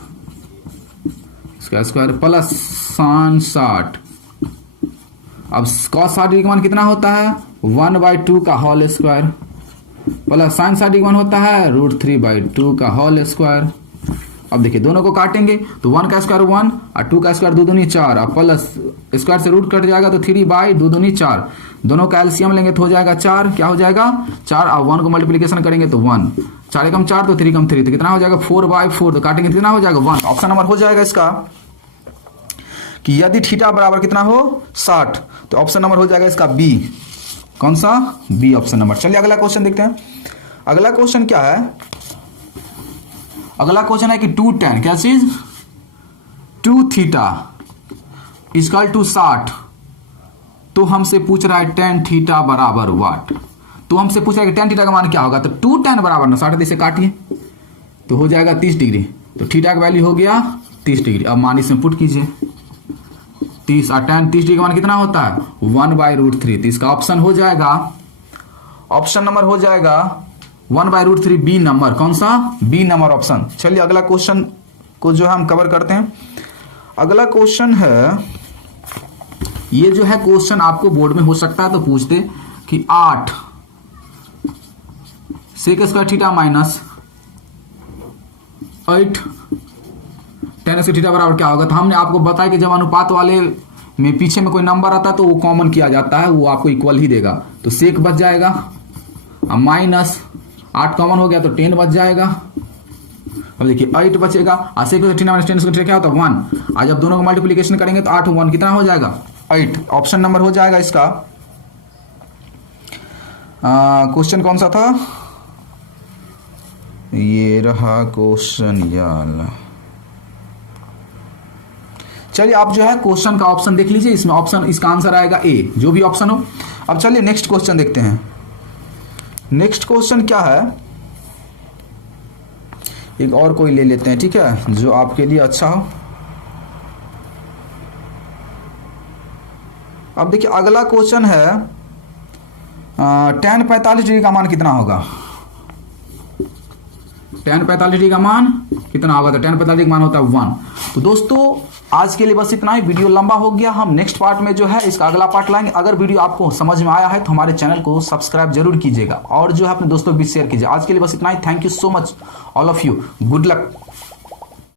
स्क्वायर प्लस साइन 60। अब कॉस 60 डिग्री का मान कितना होता है? 1/2 का whole square plus sine 60 degree का मान होता है √3/2 का होल स्क्वायर। अब देखिए दोनों को काटेंगे तो 1 का स्क्वायर 1 और 2 का स्क्वायर 2 दूनी 4 और प्लस स्क्वायर से रूट कट जाएगा तो 3/2 दूनी 4। दोनों का एलसीएम लेंगे तो हो जाएगा 4। क्या हो जाएगा? 4। और 1 को मल्टीप्लिकेशन करेंगे तो 1, 4 एकम 4 तो 3 एकम 3, तो कितना हो जाएगा? 4/4। तो काटेंगे कितना हो जाएगा? 1। ऑप्शन नंबर हो जाएगा इसका कि यदि थीटा बराबर कितना हो? 60, तो ऑप्शन नंबर हो जाएगा इसका बी। कौन सा? B option number. चलिए अगला क्वेश्चन देखते हैं। अगला क्वेश्चन क्या है? अगला क्वेश्चन है कि 2 tan, क्या चीज? 2 थीटा इक्वल टू 60। तो हमसे पूछ रहा है tan थीटा बराबर व्हाट? तो हमसे पूछ रहा है कि tan थीटा का मान क्या होगा? तो 2 tan बराबर ना 60, इसे काटिए तो हो जाएगा 30 डिग्री। तो थीटा का वैल्यू हो गया 30 डिग्री। अब मान इसमें पुट कीजिए 30 और tan 30 डिग्री का मान कितना होता है? 1/√3। तो इसका ऑप्शन हो जाएगा, ऑप्शन नंबर हो जाएगा 1/√3 बी नंबर। कौन सा? B number option. चलिए अगला क्वेश्चन को जो है हम कवर करते हैं। अगला क्वेश्चन है, ये जो है क्वेश्चन आपको बोर्ड में हो सकता है तो पूछते कि 8 sec square theta minus 8 tan square theta बराबर क्या होगा? तो हमने आपको बताया कि जब अनुपात वाले में पीछे में कोई नंबर आता है तो वो कॉमन किया जाता है, वो आपको इक्वल ही देगा। तो सेक बच जाएगा और माइनस 8 कॉमन हो गया तो 10 बच जाएगा। अब देखिए 8 बचेगा और sec theta minus 10 square theta क्या होता है? 1। आज जब दोनों को मल्टीप्लिकेशन करेंगे तो 8 1 कितना हो जाएगा? 8। ऑप्शन नंबर हो जाएगा इसका। क्वेश्चन कौन सा था? ये रहा क्वेश्चन यार। चलिए आप जो है क्वेश्चन का ऑप्शन देख लीजिए, इसमें ऑप्शन, इसका आंसर आएगा ए, जो भी ऑप्शन हो। अब चलिए नेक्स्ट क्वेश्चन देखते हैं। नेक्स्ट क्वेश्चन क्या है? एक और कोई ले लेते हैं, ठीक है, जो आपके लिए अच्छा हो। अब देखिए अगला क्वेश्चन है tan 45 डिग्री का मान कितना होगा? tan 45 डिग्री का मान कितना होगा? तो tan 45 डिग्री का मान होता है 1। तो दोस्तों आज के लिए बस इतना ही, वीडियो लंबा हो गया, हम नेक्स्ट पार्ट में जो है इसका अगला पार्ट लाएंगे। अगर वीडियो आपको समझ में आया है तो हमारे चैनल को सब्सक्राइब जरूर कीजिएगा और जो है अपने दोस्तों के बीच शेयर कीजिए। आज के लिए बस इतना ही, thank you so much all of you, good luck.